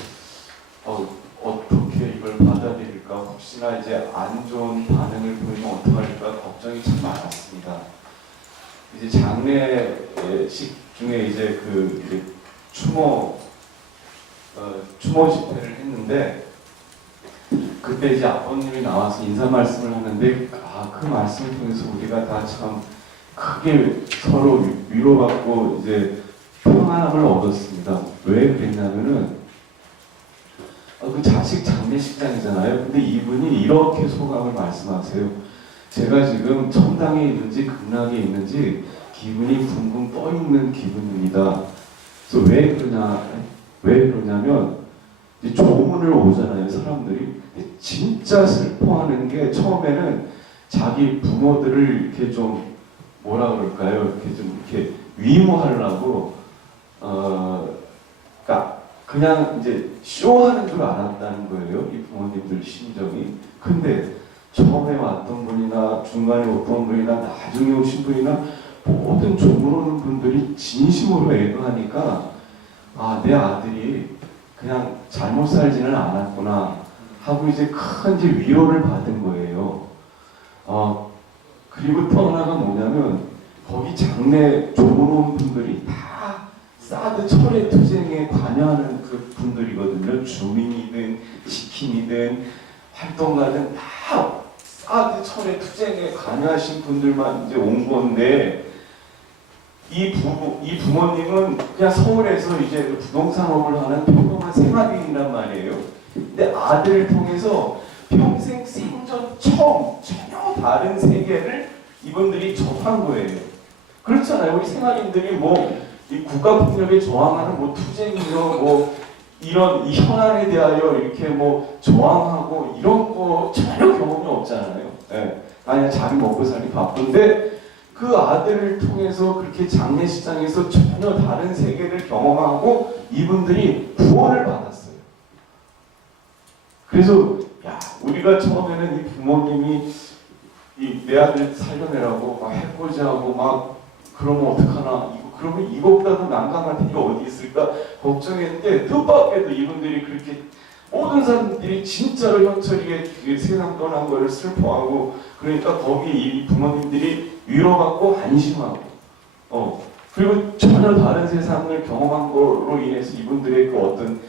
어떻게 이걸 받아들일까, 혹시나 이제 안 좋은 반응을 보이면 어떡할까 걱정이 참 많았습니다. 이제 장례식 중에 이제 이제 추모 집회를 했는데, 그때 이제 아버님이 나와서 인사 말씀을 하는데, 그 말씀을 통해서 우리가 다 참 크게 서로 위로받고 이제 평안함을 얻었습니다. 왜 그랬냐면은 그 자식 장례식장이잖아요. 근데 이분이 이렇게 소감을 말씀하세요. 제가 지금 천당에 있는지 극락에 있는지 기분이 붕붕 떠 있는 기분입니다. 그래서 왜 그러냐면 이제 조문을 오잖아요, 사람들이. 진짜 슬퍼하는 게 처음에는 자기 부모들을 이렇게 좀 뭐라 그럴까요? 이렇게 좀 이렇게 위무하려고 그러니까 그냥 이제 쇼하는 줄 알았다는 거예요, 이 부모님들 심정이. 근데 처음에 왔던 분이나 중간에 왔던 분이나 나중에 오신 분이나 모든 조문 오는 분들이 진심으로 애도하니까 내 아들이 그냥 잘못 살지는 않았구나 하고 이제 큰 이제 위로를 받은 거예요. 그리고 또 하나가 뭐냐면 거기 장례 조문 온 분들이 다 사드 철회 투쟁에 관여하는 그 분들이거든요. 주민이든 시민이든 활동가든 다 사드 철회 투쟁에 관여하신 분들만 이제 온 건데, 이 부모님은 그냥 서울에서 이제 부동산업을 하는 평범한 생활인이란 말이에요. 근데 아들을 통해서 평생 생전 처음 전혀 다른 세계를 이분들이 접한 거예요. 그렇잖아요. 우리 생활인들이 이 국가폭력에 저항하는 투쟁이요, 이런 이 현안에 대하여 이렇게 저항하고 이런 거 전혀 경험이 없잖아요. 아니 자기 먹고 살기 바쁜데 그 아들을 통해서 그렇게 장례식장에서 전혀 다른 세계를 경험하고 이분들이 구원을 받았어요. 그래서 우리가 처음에는 이 부모님이 내 아들 살려내라고 해코지하고 그러면 어떡하나, 그러면 이것보다도 난감한 일이 어디 있을까 걱정했는데, 뜻밖에도 이분들이 그렇게 모든 사람들이 진짜로 현철이의 세상 떠난 거를 슬퍼하고, 그러니까 거기 이 부모님들이 위로받고 안심하고 그리고 전혀 다른 세상을 경험한 거로 인해서 이분들의 그 어떤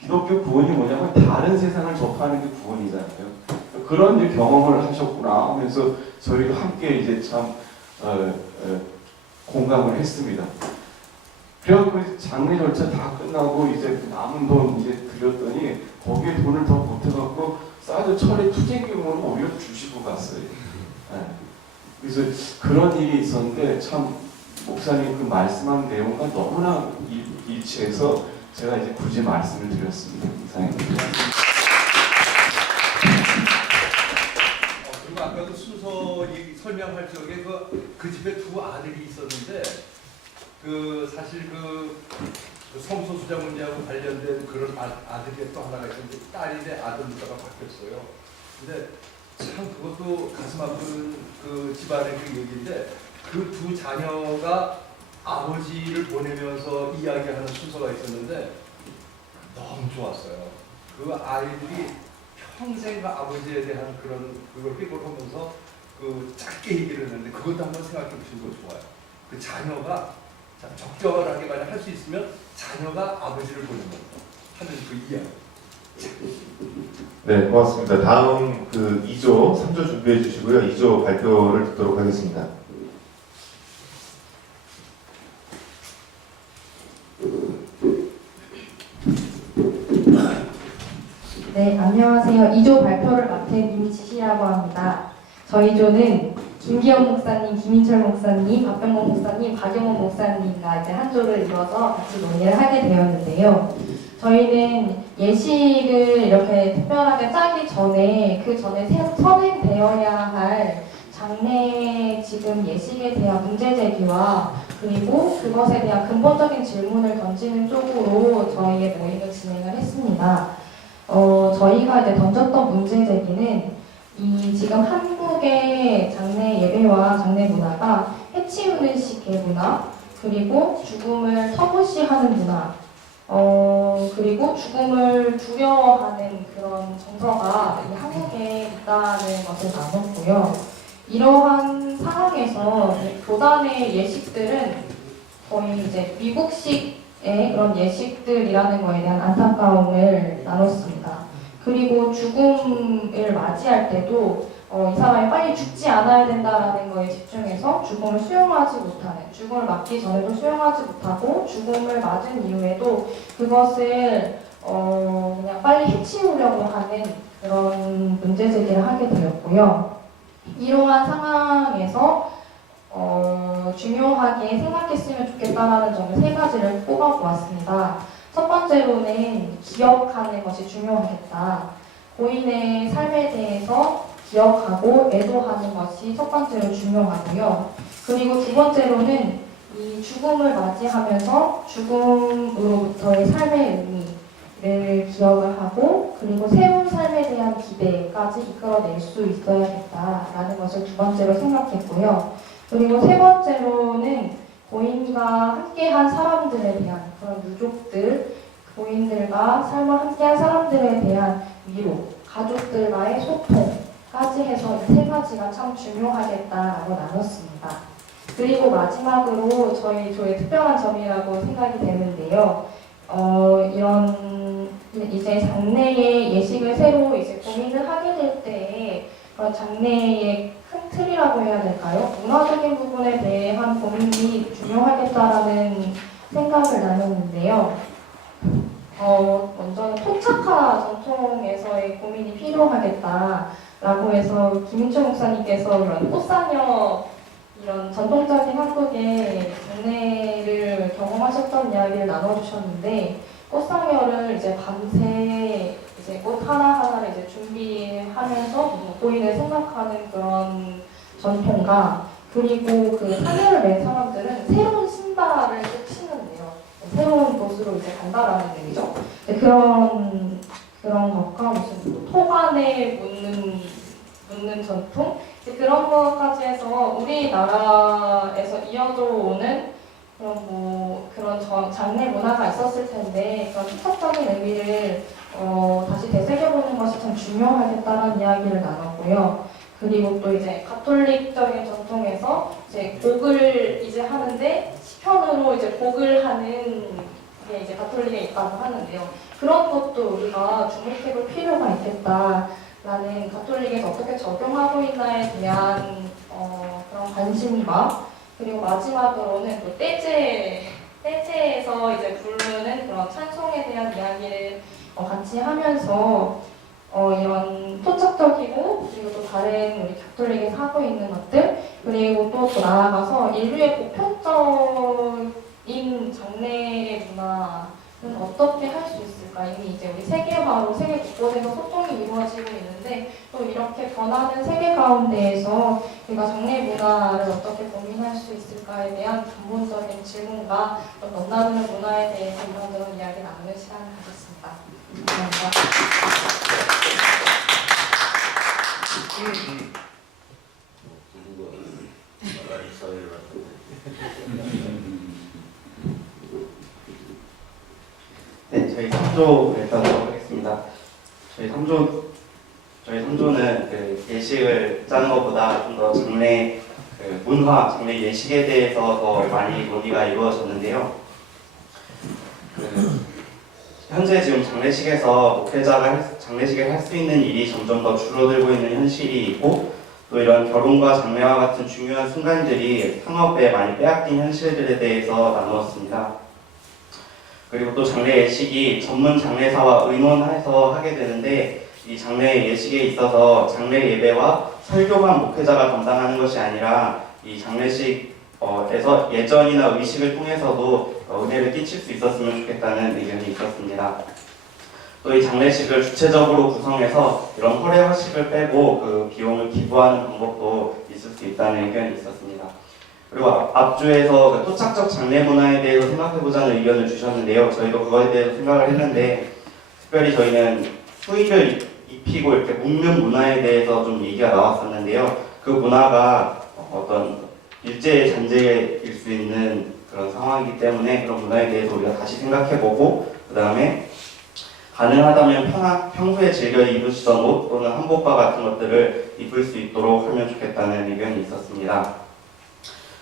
기독교 구원이 뭐냐면 다른 세상을 접하는 게 구원이잖아요. 그런 이제 경험을 하셨구나 하면서 저희도 함께 이제 참 공감을 했습니다. 그래갖고 장례 절차 다 끝나고 이제 남은 돈 이제 드렸더니 거기에 돈을 더 보태갖고 사드 철회 투쟁금으로 오히려 주시고 갔어요. 그래서 그런 일이 있었는데 참 목사님 그 말씀한 내용과 너무나 일치해서 제가 이제 굳이 말씀을 드렸습니다. 이상입니다. 그리고 아까도 순서 설명할 적에 그 집에 두 아들이 있었는데 사실 성소 수장 문제하고 관련된 그런 아들이 또 하나가 있었는데 딸인데 아들 문자가 바뀌었어요. 근데 참 그것도 가슴 아픈 그 집안의 그 얘기인데, 그 두 자녀가 아버지를 보내면서 이야기하는 순서가 있었는데 너무 좋았어요. 그 아이들이 평생 그 아버지에 대한 그걸 회고하면서 짧게 얘기를 했는데, 그것도 한번 생각해 보시는 거 좋아요. 그 자녀가 적절하게 만약 할 수 있으면 자녀가 아버지를 보내는 하는 그 이야기. 네, 고맙습니다. 다음 2조, 3조 준비해 주시고요. 2조 발표를 듣도록 하겠습니다. 네, 안녕하세요. 2조 발표를 맡은 임지희라고 합니다. 저희 조는 김기영 목사님, 김인철 목사님, 박병범 목사님, 박영원 목사님과 이제 한 조를 이뤄서 같이 논의를 하게 되었는데요. 저희는 예식을 이렇게 특별하게 짜기 전에 그 전에 선행되어야 할 장례 지금 예식에 대한 문제 제기와 그리고 그것에 대한 근본적인 질문을 던지는 쪽으로 저희의 모임을 진행을 했습니다. 저희가 이제 던졌던 문제 제기는 지금 한국의 장례 예배와 장례 문화가 해치우는 식의 개 문화, 그리고 죽음을 터부시하는 문화, 그리고 죽음을 두려워하는 그런 정서가 이 한국에 있다는 것을 나눴고요. 이러한 상황에서 이 교단의 예식들은 거의 이제 미국식의 그런 예식들이라는 거에 대한 안타까움을 나눴습니다. 그리고 죽음을 맞이할 때도 이 사람이 빨리 죽지 않아야 된다라는 거에 집중해서 죽음을 수용하지 못하는, 죽음을 맞기 전에도 수용하지 못하고 죽음을 맞은 이후에도 그것을 그냥 빨리 해치우려고 하는 그런 문제 제기를 하게 되었고요. 이러한 상황에서 중요하게 생각했으면 좋겠다라는 점을 세 가지를 꼽아보았습니다. 첫 번째로는 기억하는 것이 중요하겠다. 고인의 삶에 대해서 기억하고 애도하는 것이 첫 번째로 중요하고요. 그리고 두 번째로는 이 죽음을 맞이하면서 죽음으로부터의 삶의 의미를 기억을 하고 그리고 새로운 삶에 대한 기대까지 이끌어낼 수 있어야겠다라는 것을 두 번째로 생각했고요. 그리고 세 번째로는 고인과 함께한 사람들에 대한 그런 유족들, 고인들과 삶을 함께한 사람들에 대한 위로, 가족들과의 소통까지 해서 이 세 가지가 참 중요하겠다라고 나눴습니다. 그리고 마지막으로 저희 특별한 점이라고 생각이 되는데요. 이런 이제 장례의 예식을 새로 이제 고민을 하게 될 때에 장래의 큰 틀이라고 해야 될까요? 문화적인 부분에 대한 고민이 중요하겠다라는 생각을 나눴는데요. 먼저는 토착화 전통에서의 고민이 필요하겠다라고 해서 김인철 목사님께서 이런 꽃사녀 이런 전통적인 한국의 장례를 경험하셨던 이야기를 나눠주셨는데 꽃사녀를 이제 밤새 이제 꽃 하나하나를 이제 준비하면서 고인을 생각하는 그런 전통과 그리고 그 사녀를 낸 사람들은 새로운 신발을 꼭 신는데요. 새로운 곳으로 이제 간다라는 의미죠. 그런 것과 무슨 토관에 묻는 전통 그런 것까지 해서 우리나라에서 이어져 오는 그런 장례 문화가 있었을 텐데 그런 축적적인 의미를 다시 되새겨보는 것이 참 중요하겠다는 이야기를 나눴고요. 그리고 또 이제 가톨릭적인 전통에서 이제 곡을 이제 하는데 시편으로 이제 곡을 하는 게 이제 가톨릭에 있다고 하는데요. 그런 것도 우리가 주목해볼 필요가 있겠다라는 가톨릭에서 어떻게 적용하고 있나에 대한 그런 관심과 그리고 마지막으로는 또 떼제에서 이제 부르는 그런 찬송에 대한 이야기를 같이 하면서 이런 토착적이고 그리고 또 다른 우리 가톨릭에서 하고 있는 것들 그리고 또 나아가서 인류의 보편적인 장례 문화는 어떻게 할 수 있을까? 이미 이제 우리 세계화로 세계 곳곳에서 소통이 이루어지고 있는데 또 이렇게 변하는 세계 가운데에서 우리가 장례 문화를 어떻게 고민할 수 있을까에 대한 근본적인 질문과 또 넘나드는 문화에 대해서 이런저런 이야기 나누는 시간을 가졌습니다. 감사합니다. 네, 저희 3조 일단 하겠습니다. 저희 3조는 그 예식을 짜는 것보다 좀 더 장례 문화, 장례 예식에 대해서 더 많이 논의가 이루어졌는데요. 현재 지금 장례식에서 목회자가 장례식을 할 수 있는 일이 점점 더 줄어들고 있는 현실이 있고 또 이런 결혼과 장례와 같은 중요한 순간들이 상업에 많이 빼앗긴 현실들에 대해서 나누었습니다. 그리고 또 장례 예식이 전문 장례사와 의논해서 하게 되는데 이 장례 예식에 있어서 장례 예배와 설교만 목회자가 담당하는 것이 아니라 이 장례식에서 예전이나 의식을 통해서도 은혜를 끼칠 수 있었으면 좋겠다는 의견이 있었습니다. 또 이 장례식을 주체적으로 구성해서 이런 허례허식을 빼고 그 비용을 기부하는 방법도 있을 수 있다는 의견이 있었습니다. 그리고 앞주에서 그 토착적 장례 문화에 대해서 생각해보자는 의견을 주셨는데요. 저희도 그거에 대해서 생각을 했는데 특별히 저희는 수의를 입히고 이렇게 묶는 문화에 대해서 좀 얘기가 나왔었는데요. 그 문화가 어떤 일제의 잔재일 수 있는 그런 상황이기 때문에 그런 문화에 대해서 우리가 다시 생각해보고 그 다음에 가능하다면 평소에 즐겨 입으시던 옷 또는 한복과 같은 것들을 입을 수 있도록 하면 좋겠다는 의견이 있었습니다.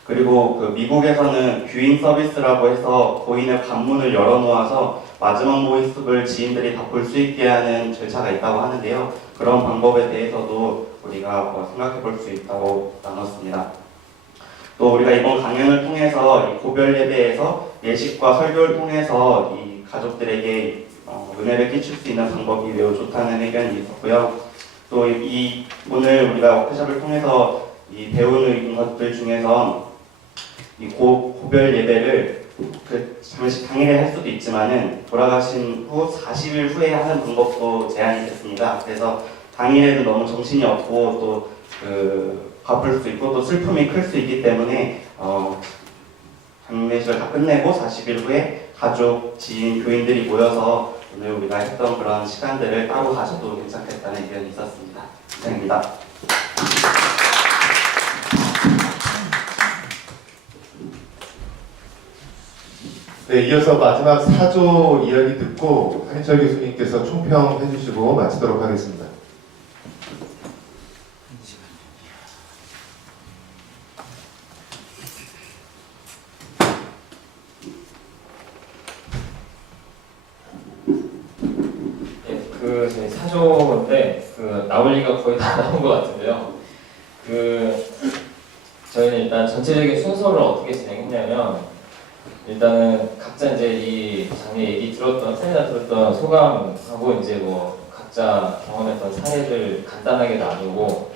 그리고 그 미국에서는 뷰잉 서비스라고 해서 고인의 관문을 열어놓아서 마지막 모습을 지인들이 다 볼 수 있게 하는 절차가 있다고 하는데요. 그런 방법에 대해서도 우리가 생각해 볼 수 있다고 나눴습니다. 또 우리가 이번 강연을 통해서 이 고별 예배에서 예식과 설교를 통해서 이 가족들에게 은혜를 끼칠 수 있는 방법이 매우 좋다는 의견이 있었고요. 또 오늘 우리가 워크숍을 통해서 이 배우는 것들 중에서 이 고별 예배를 그 장례식 당일에 할 수도 있지만은 돌아가신 후 40일 후에 하는 방법도 제안이 됐습니다. 그래서 당일에는 너무 정신이 없고 또 바쁠 수 있고 또 슬픔이 클 수 있기 때문에 장례식을 다 끝내고 40일 후에 가족, 지인, 교인들이 모여서 오늘 우리가 했던 그런 시간들을 따로 가져도 괜찮겠다는 의견이 있었습니다. 이상입니다. 네, 이어서 마지막 사조 이야기 듣고 한인철 교수님께서 총평해 주시고 마치도록 하겠습니다. 저희 사조인데 나올 리가 거의 다 나온 것 같은데요. 저희는 일단 전체적인 순서를 어떻게 진행했냐면 일단은 각자 이제 이 장례 얘기 세미나 들었던 소감하고 이제 뭐 각자 경험했던 사례를 간단하게 나누고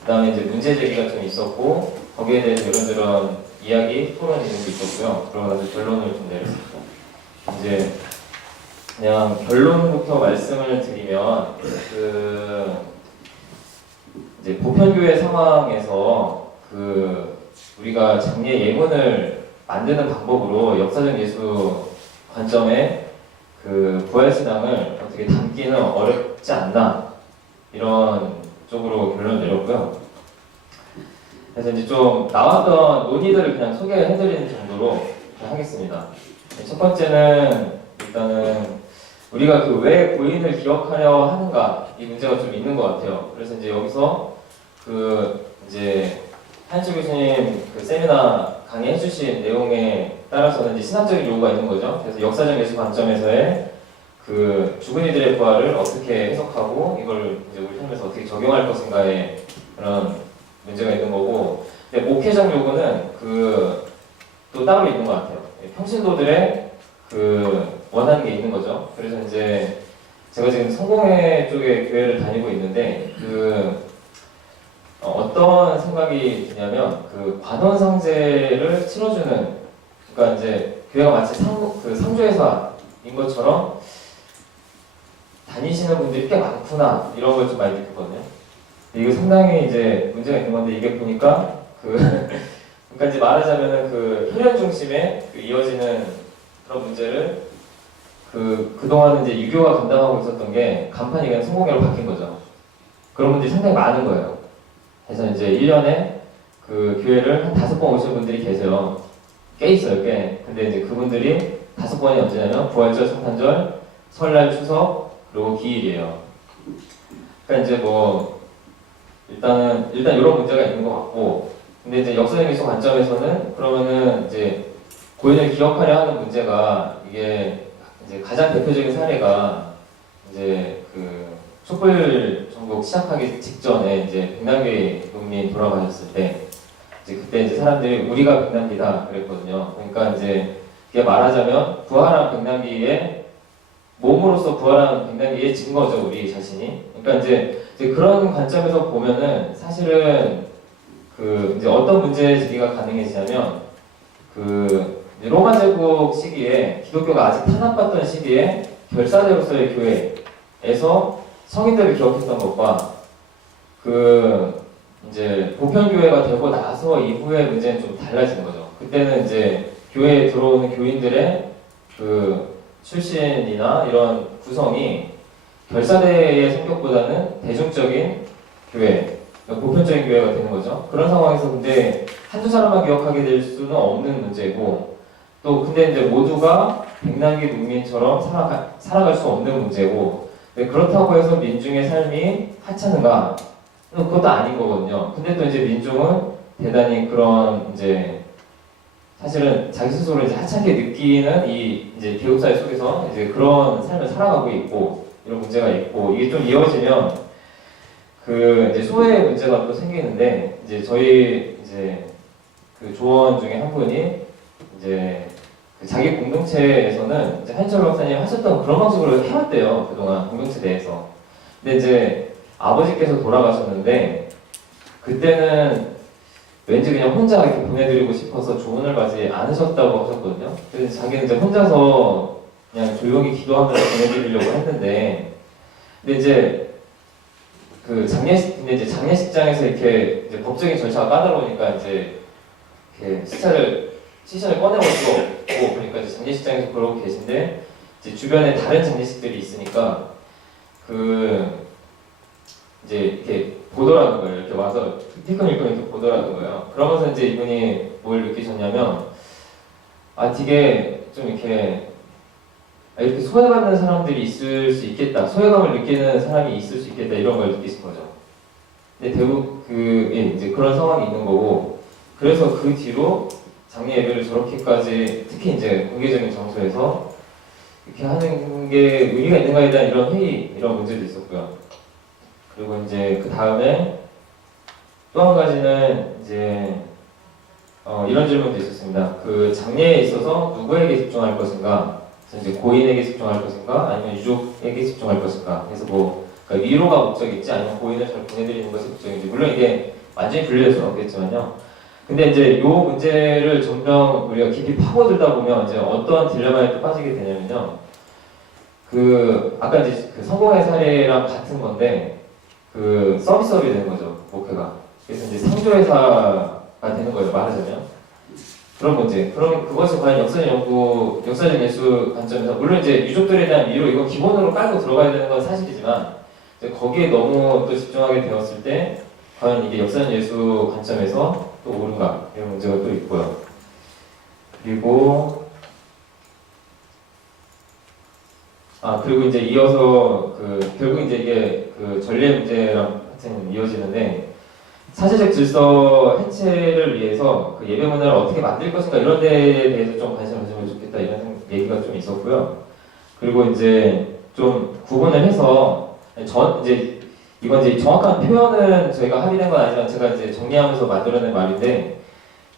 그다음에 이제 문제 제기가 좀 있었고 거기에 대해서 이런저런 이야기 토론 이런 게 있었고요. 그러고 나서 결론을 좀 내렸습니다. 이제 그냥 결론부터 말씀을 드리면 이제 보편교회 상황에서 우리가 장례 예문을 만드는 방법으로 역사적 예수 관점에 부활신앙을 어떻게 담기는 어렵지 않나 이런 쪽으로 결론을 내렸고요. 그래서 이제 좀 나왔던 논의들을 그냥 소개해드리는 정도로 하겠습니다. 첫 번째는 일단은 우리가 왜 고인을 기억하려 하는가 이 문제가 좀 있는 것 같아요. 그래서 이제 여기서 이제 한인철 교수님 세미나 강의해주신 내용에 따라서는 이제 신학적인 요구가 있는 거죠. 그래서 역사적 예수 관점에서의 죽은 이들의 부활을 어떻게 해석하고 이걸 이제 우리 삶에서 어떻게 적용할 것인가에 그런 문제가 있는 거고, 근데 목회적 요구는 또 따로 있는 것 같아요. 평신도들의 원하는 게 있는 거죠. 그래서 이제 제가 지금 성공회 쪽에 교회를 다니고 있는데 어떤 생각이 드냐면 관원상제를 치러주는, 그러니까 이제 교회가 마치 상조회사인 것처럼 다니시는 분들이 꽤 많구나 이런 걸 좀 많이 느꼈거든요. 이게 상당히 이제 문제가 있는 건데 이게 보니까 그러니까 이제 말하자면은 혈연 중심에 이어지는 그런 문제를 그동안은 이제 유교가 감당하고 있었던 게 간판이 그냥 성공회로 바뀐 거죠. 그런 분들이 상당히 많은 거예요. 그래서 이제 1년에 교회를 한 5번 오시는 분들이 계세요. 꽤 있어요, 꽤. 근데 이제 그분들이 5번이 언제냐면 부활절, 성탄절, 설날, 추석, 그리고 기일이에요. 그러니까 이제 일단 이런 문제가 있는 것 같고, 근데 이제 역사적 예수 관점에서는 그러면은 이제 고인을 기억하려 하는 문제가 이게 이제 가장 대표적인 사례가 이제 촛불 전국 시작하기 직전에 이제 백남기 농민 돌아가셨을 때 이제 그때 이제 사람들이 우리가 백남기다 그랬거든요. 그러니까 이제 그게 말하자면 부활한 백남기의 몸으로서 부활한 백남기의 증거죠, 우리 자신이. 그러니까 이제 그런 관점에서 보면은 사실은 이제 어떤 문제 제기가 가능해지냐면 로마 제국 시기에 기독교가 아직 탄압받던 시기에 결사대로서의 교회에서 성인들을 기억했던 것과 이제 보편교회가 되고 나서 이후의 문제는 좀 달라지는 거죠. 그때는 이제 교회에 들어오는 교인들의 출신이나 이런 구성이 결사대의 성격보다는 대중적인 교회, 그러니까 보편적인 교회가 되는 거죠. 그런 상황에서 근데 한두 사람만 기억하게 될 수는 없는 문제고, 또 근데 이제 모두가 백남기 국민처럼 살아갈 수 없는 문제고, 근데 그렇다고 해서 민중의 삶이 하찮은가? 그것도 아닌 거거든요. 근데 또 이제 민중은 대단히 그런 이제 사실은 자기 스스로 이제 하찮게 느끼는 이 이제 기업사회 속에서 이제 그런 삶을 살아가고 있고 이런 문제가 있고, 이게 좀 이어지면 그 이제 소외 문제가 또 생기는데, 이제 저희 이제 그 조원 중에 한 분이 이제 그 자기 공동체에서는 이제 한철 박사님 하셨던 그런 방식으로 해왔대요, 그동안 공동체 내에서. 근데 이제 아버지께서 돌아가셨는데 그때는 왠지 그냥 혼자 이렇게 보내드리고 싶어서 조언을 받지 않으셨다고 하셨거든요. 그래서 자기는 이제 혼자서 그냥 조용히 기도하면서 보내드리려고 했는데, 근데 이제 그 장례식장에서 이렇게 이제 법적인 절차가 까다로우니까 이제 이렇게 시신을 꺼내볼 수가 없고, 그러니까 이제 장례식장에서 그러고 계신데 이제 주변에 다른 장례식들이 있으니까 그 이제 이렇게 보더라는 거예요. 이렇게 와서 힐끔힐끔 이렇게 보더라는 거예요. 그러면서 이제 이분이 뭘 느끼셨냐면, 되게 좀 이렇게 소외받는 사람들이 있을 수 있겠다, 소외감을 느끼는 사람이 있을 수 있겠다, 이런 걸 느끼신 거죠. 근데 대부분 이제 그런 상황이 있는 거고, 그래서 그 뒤로 장례 예배를 저렇게까지, 특히 이제 공개적인 장소에서 이렇게 하는 게 의미가 있는가에 대한 이런 회의, 이런 문제도 있었고요. 그리고 이제 그 다음에 또 한 가지는 이제 이런 질문도 있었습니다. 그 장례에 있어서 누구에게 집중할 것인가? 그래서 이제 고인에게 집중할 것인가? 아니면 유족에게 집중할 것인가? 그래서 뭐 그러니까 위로가 목적일지 아니면 고인을 잘 보내드리는 것이 목적인지, 물론 이게 완전히 분리될 수는 없겠지만요. 근데 이제 요 문제를 점점 우리가 깊이 파고들다 보면 이제 어떤 딜레마에 또 빠지게 되냐면요. 그 아까 이제 그 성공의 사례랑 같은 건데, 그 서비스업이 되는 거죠, 목회가. 그래서 이제 상조회사가 되는 거예요, 말하자면. 그런 문제. 그럼 그것이 과연 역사적 예술 관점에서, 물론 이제 유족들에 대한 위로, 이건 기본으로 깔고 들어가야 되는 건 사실이지만, 이제 거기에 너무 또 집중하게 되었을 때, 과연 이게 역사적 예술 관점에서 또 옳은가? 이런 문제가 또 있고요. 그리고 이제 이어서 결국 이제 이게 그 전례 문제랑 같은 이어지는데, 사회적 질서 해체를 위해서 그 예배 문화를 어떻게 만들 것인가, 이런 데에 대해서 좀 관심을 가지면 좋겠다, 이런 얘기가 좀 있었고요. 그리고 이제 좀 구분을 해서 이건 이제 정확한 표현은 저희가 합의된 건 아니지만 제가 이제 정리하면서 만들어낸 말인데,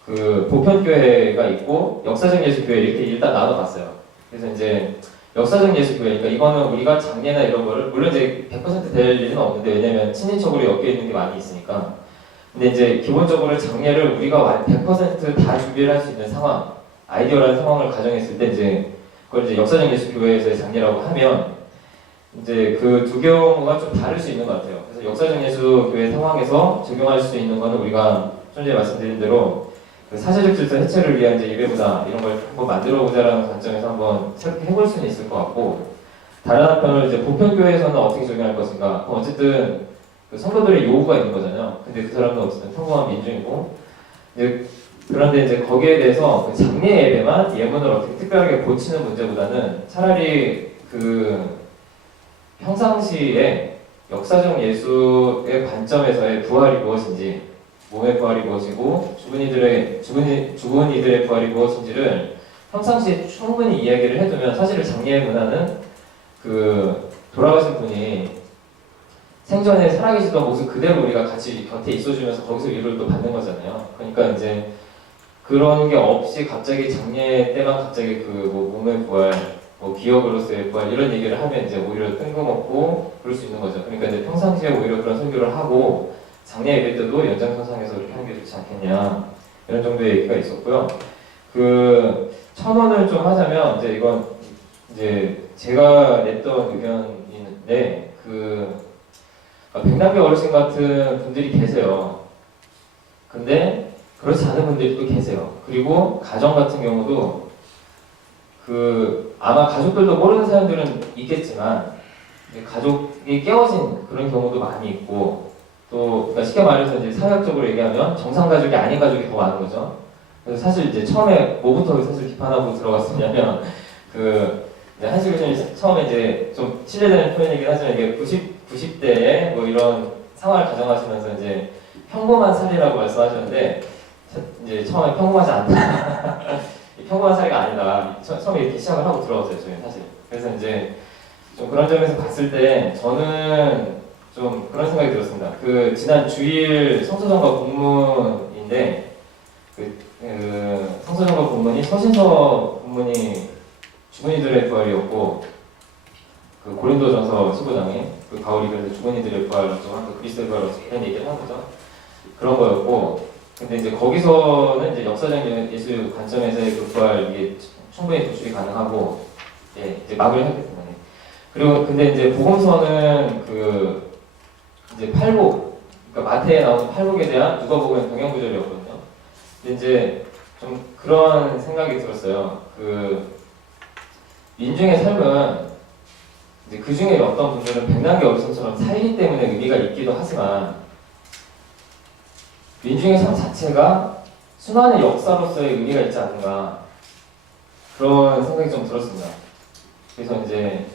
그 보편교회가 있고 역사적 예술교회 이렇게 일단 나눠봤어요. 그래서 이제 역사적 예술교회, 그러니까 이거는 우리가 장례나 이런 거를, 물론 이제 100% 될 일은 없는데, 왜냐면 친인척으로 엮여 있는 게 많이 있으니까. 근데 이제 기본적으로 장례를 우리가 100% 다 준비를 할 수 있는 상황, 아이디어라는 상황을 가정했을 때, 이제 그걸 이제 역사적 예술교회에서의 장례라고 하면 이제 그 두 경우가 좀 다를 수 있는 것 같아요. 그래서 역사적 예술교회 상황에서 적용할 수 있는 거는 우리가 좀 전에 말씀드린 대로 그 사회적 질서 해체를 위한 이제 예배문화 이런 걸 한번 만들어보자라는 관점에서 한번 해볼 수는 있을 것 같고, 다른 한편으로 이제 보편교회에서는 어떻게 적용할 것인가? 그럼 어쨌든 그 성도들의 요구가 있는 거잖아요. 근데 그 사람은 어쨌든 평범한 민중이고, 그런데 이제 거기에 대해서 그 장례 예배만 예문을 어떻게 특별하게 고치는 문제보다는 차라리 그 평상시에 역사적 예술의 관점에서의 부활이 무엇인지, 몸의 부활이 무엇이고 죽은 이들의 부활이 무엇인지를 평상시에 충분히 이야기를 해두면, 사실 장례 문화는 그 돌아가신 분이 생전에 살아계시던 모습 그대로 우리가 같이 곁에 있어주면서 거기서 위로를 또 받는 거잖아요. 그러니까 이제 그런 게 없이 갑자기 장례 때만 갑자기 그 뭐 몸의 부활, 뭐 기억으로서의 부활 이런 얘기를 하면 이제 오히려 뜬금없고 그럴 수 있는 거죠. 그러니까 이제 평상시에 오히려 그런 설교를 하고 장례 예배 때도 연장선상에서 그렇게 하는 게 좋지 않겠냐, 이런 정도의 얘기가 있었고요. 그 첨언을 좀 하자면, 이제 이건 이제 제가 냈던 의견인데, 백남기 어르신 같은 분들이 계세요. 근데 그렇지 않은 분들이 또 계세요. 그리고 가정 같은 경우도 아마 가족들도 모르는 사람들은 있겠지만 가족이 깨어진 그런 경우도 많이 있고, 또 그러니까 쉽게 말해서 이제 사회학적으로 얘기하면 정상 가족이 아닌 가족이 더 많은 거죠. 그래서 사실 이제 처음에 뭐부터 사실 비판하고 들어갔었냐면 이제 한식 교수님이 처음에 이제 좀 실례되는 표현이긴 하지만 이게 90대에 뭐 이런 상황을 가정하시면서 이제 평범한 살이라고 말씀하셨는데 이제 처음에 평범하지 않다. 평범한 살이가 아니다. 처음에 이렇게 시작을 하고 들어왔어요, 저희 사실. 그래서 이제 좀 그런 점에서 봤을 때 저는 좀 그런 생각이 들었습니다. 지난 주일 성서정과 공문인데 성서정과 공문이 서신서 공문이 주문이들의 부활이었고 고린도전서 15장에 바울이 그래서 주문이들의 부활 또 그리스도의 부활 이런 얘기를 한 거죠. 그런 거였고 근데 이제 거기서는 이제 역사적 예수 관점에서의 부활 이게 충분히 도출이 가능하고 이제 막을 했기 때문에 그리고 근데 이제 복음서는 이제 팔복 그러니까 마태에 나오는 팔복에 대한 누가복음의 동양 구절이었거든요. 근데 이제 좀 그런 생각이 들었어요. 민중의 삶은 이제 그 중에 어떤 분들은 백남기 어르신처럼 살기 때문에 의미가 있기도 하지만 민중의 삶 자체가 수많은 역사로서의 의미가 있지 않는가 그런 생각이 좀 들었습니다. 그래서 이제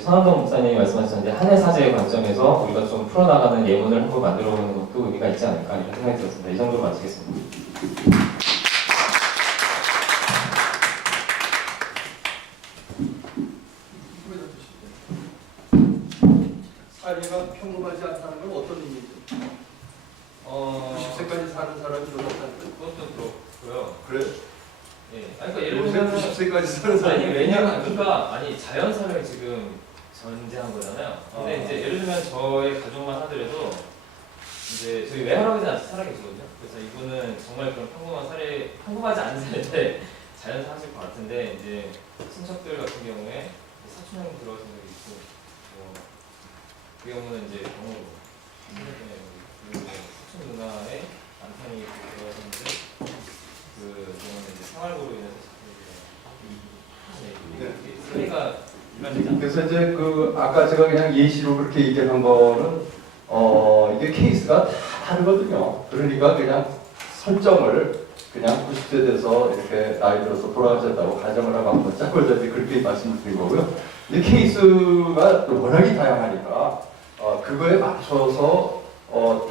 선한동 목사님이 말씀하셨는데 한해 사제의 관점에서 우리가 좀 풀어나가는 예문을 한번 만들어보는 것도 의미가 있지 않을까 이런 생각이 들었습니다. 이 정도로 마치겠습니다. 사회가 평범하지 않다는 건 어떤 의미죠? 90세까지 사는 사람이 좋다는 건 그것도 그렇고요. 그래? 예. 아니, 그러니까 예를 요새 들면 90세까지 사는 사람이 아니 왜냐면 아니 자연사를 지금 전제한 거잖아요. 근데 이제 예를 들면 저의 가족만 하더라도 이제 저희 외할아버지는 아직 살아계시거든요. 그래서 이분은 정말 그런 평범하지 않은 삶인데 자연사 하실 것 같은데 이제 친척들 같은 경우에 사촌 형 들어가신 적이 있고 그 경우는 이제 경우로 그리고 사촌 누나의 남편이 들어가셨는데 그 경우는 이제 생활고로 인해서 사례가 일반적이지 않아요. 그래서 이제 아까 제가 그냥 예시로 그렇게 얘기한 거는 이게 케이스가 다 다르거든요. 그러니까 그냥 설정을 그냥 90세 돼서 이렇게 나이 들어서 돌아가셨다고 가정을 하고 한번 짝걸잡이 그렇게 말씀드린 거고요. 근데 케이스가 워낙이 다양하니까 그거에 맞춰서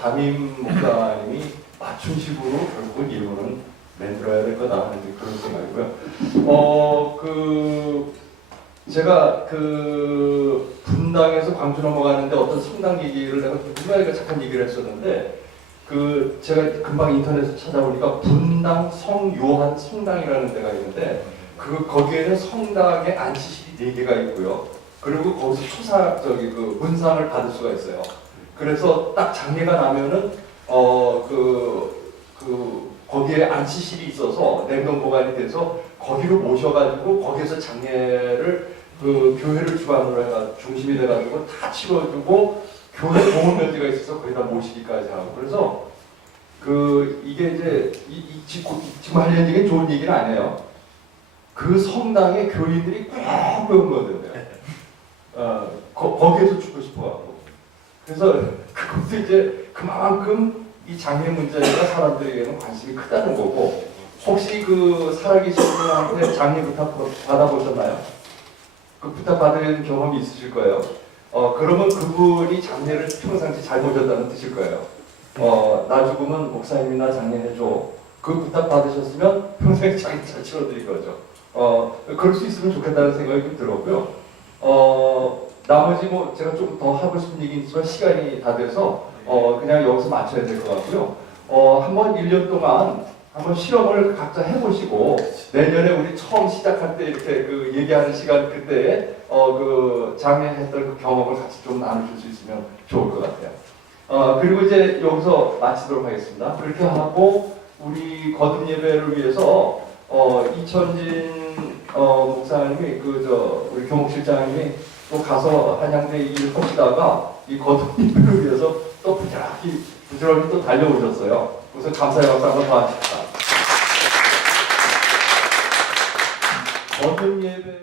담임 목사님이 맞춤식으로 결국은 예문은 만들어야 될 거다 하는 그런 생각이고요. 제가 분당에서 광주 넘어가는데 어떤 성당 얘기를 내가 누군가가 잠깐 얘기를 했었는데 제가 금방 인터넷에서 찾아보니까 분당 성요한 성당이라는 데가 있는데 거기에는 성당에 안치실이 4개가 있고요. 그리고 거기서 문상을 받을 수가 있어요. 그래서 딱 장례가 나면은 거기에 안치실이 있어서 냉동 보관이 돼서 거기로 모셔가지고 거기서 장례를 교회를 주관으로 해가 중심이 돼가지고 다 치러주고 교회 공원면제가 있어서 거기다 모시기까지 하고 그래서 이게 이제 지금 하려는 얘기는 좋은 얘기는 아니에요. 그 성당에 교인들이 꽉 모였거든요. 거기에서 죽고 싶어갖고 그래서 그것도 이제 그만큼 이 장례 문제가 사람들에게는 관심이 크다는 거고 혹시 살아계신 분한테 장례 부탁 받아보셨나요? 부탁 받은 경험이 있으실 거예요. 그러면 그분이 장례를 평상시 잘 모셨다는 뜻일 거예요. 나 죽으면 목사님이나 장례해줘. 그 부탁 받으셨으면 평생 장례 잘 치러드릴 거죠. 그럴 수 있으면 좋겠다는 생각이 좀 들었고요. 나머지 제가 좀 더 하고 싶은 얘기 있지만 시간이 다 돼서 그냥 여기서 맞춰야 될 것 같고요. 한번 1년 동안 한번 실험을 각자 해보시고 내년에 우리 처음 시작할 때 이렇게 얘기하는 시간 그때 장례했던 그 경험을 같이 좀 나누실 수 있으면 좋을 것 같아요. 그리고 이제 여기서 마치도록 하겠습니다. 그렇게 하고 우리 거듭 예배를 위해서 이천진 목사님이 우리 교목실장님이 또 가서 한양대 일을 하시다가 이 거듭 예배를 위해서 또 부지런히 또 달려오셨어요. 그래서 감사의 박수 한번 더 하십시다. 거듭 예배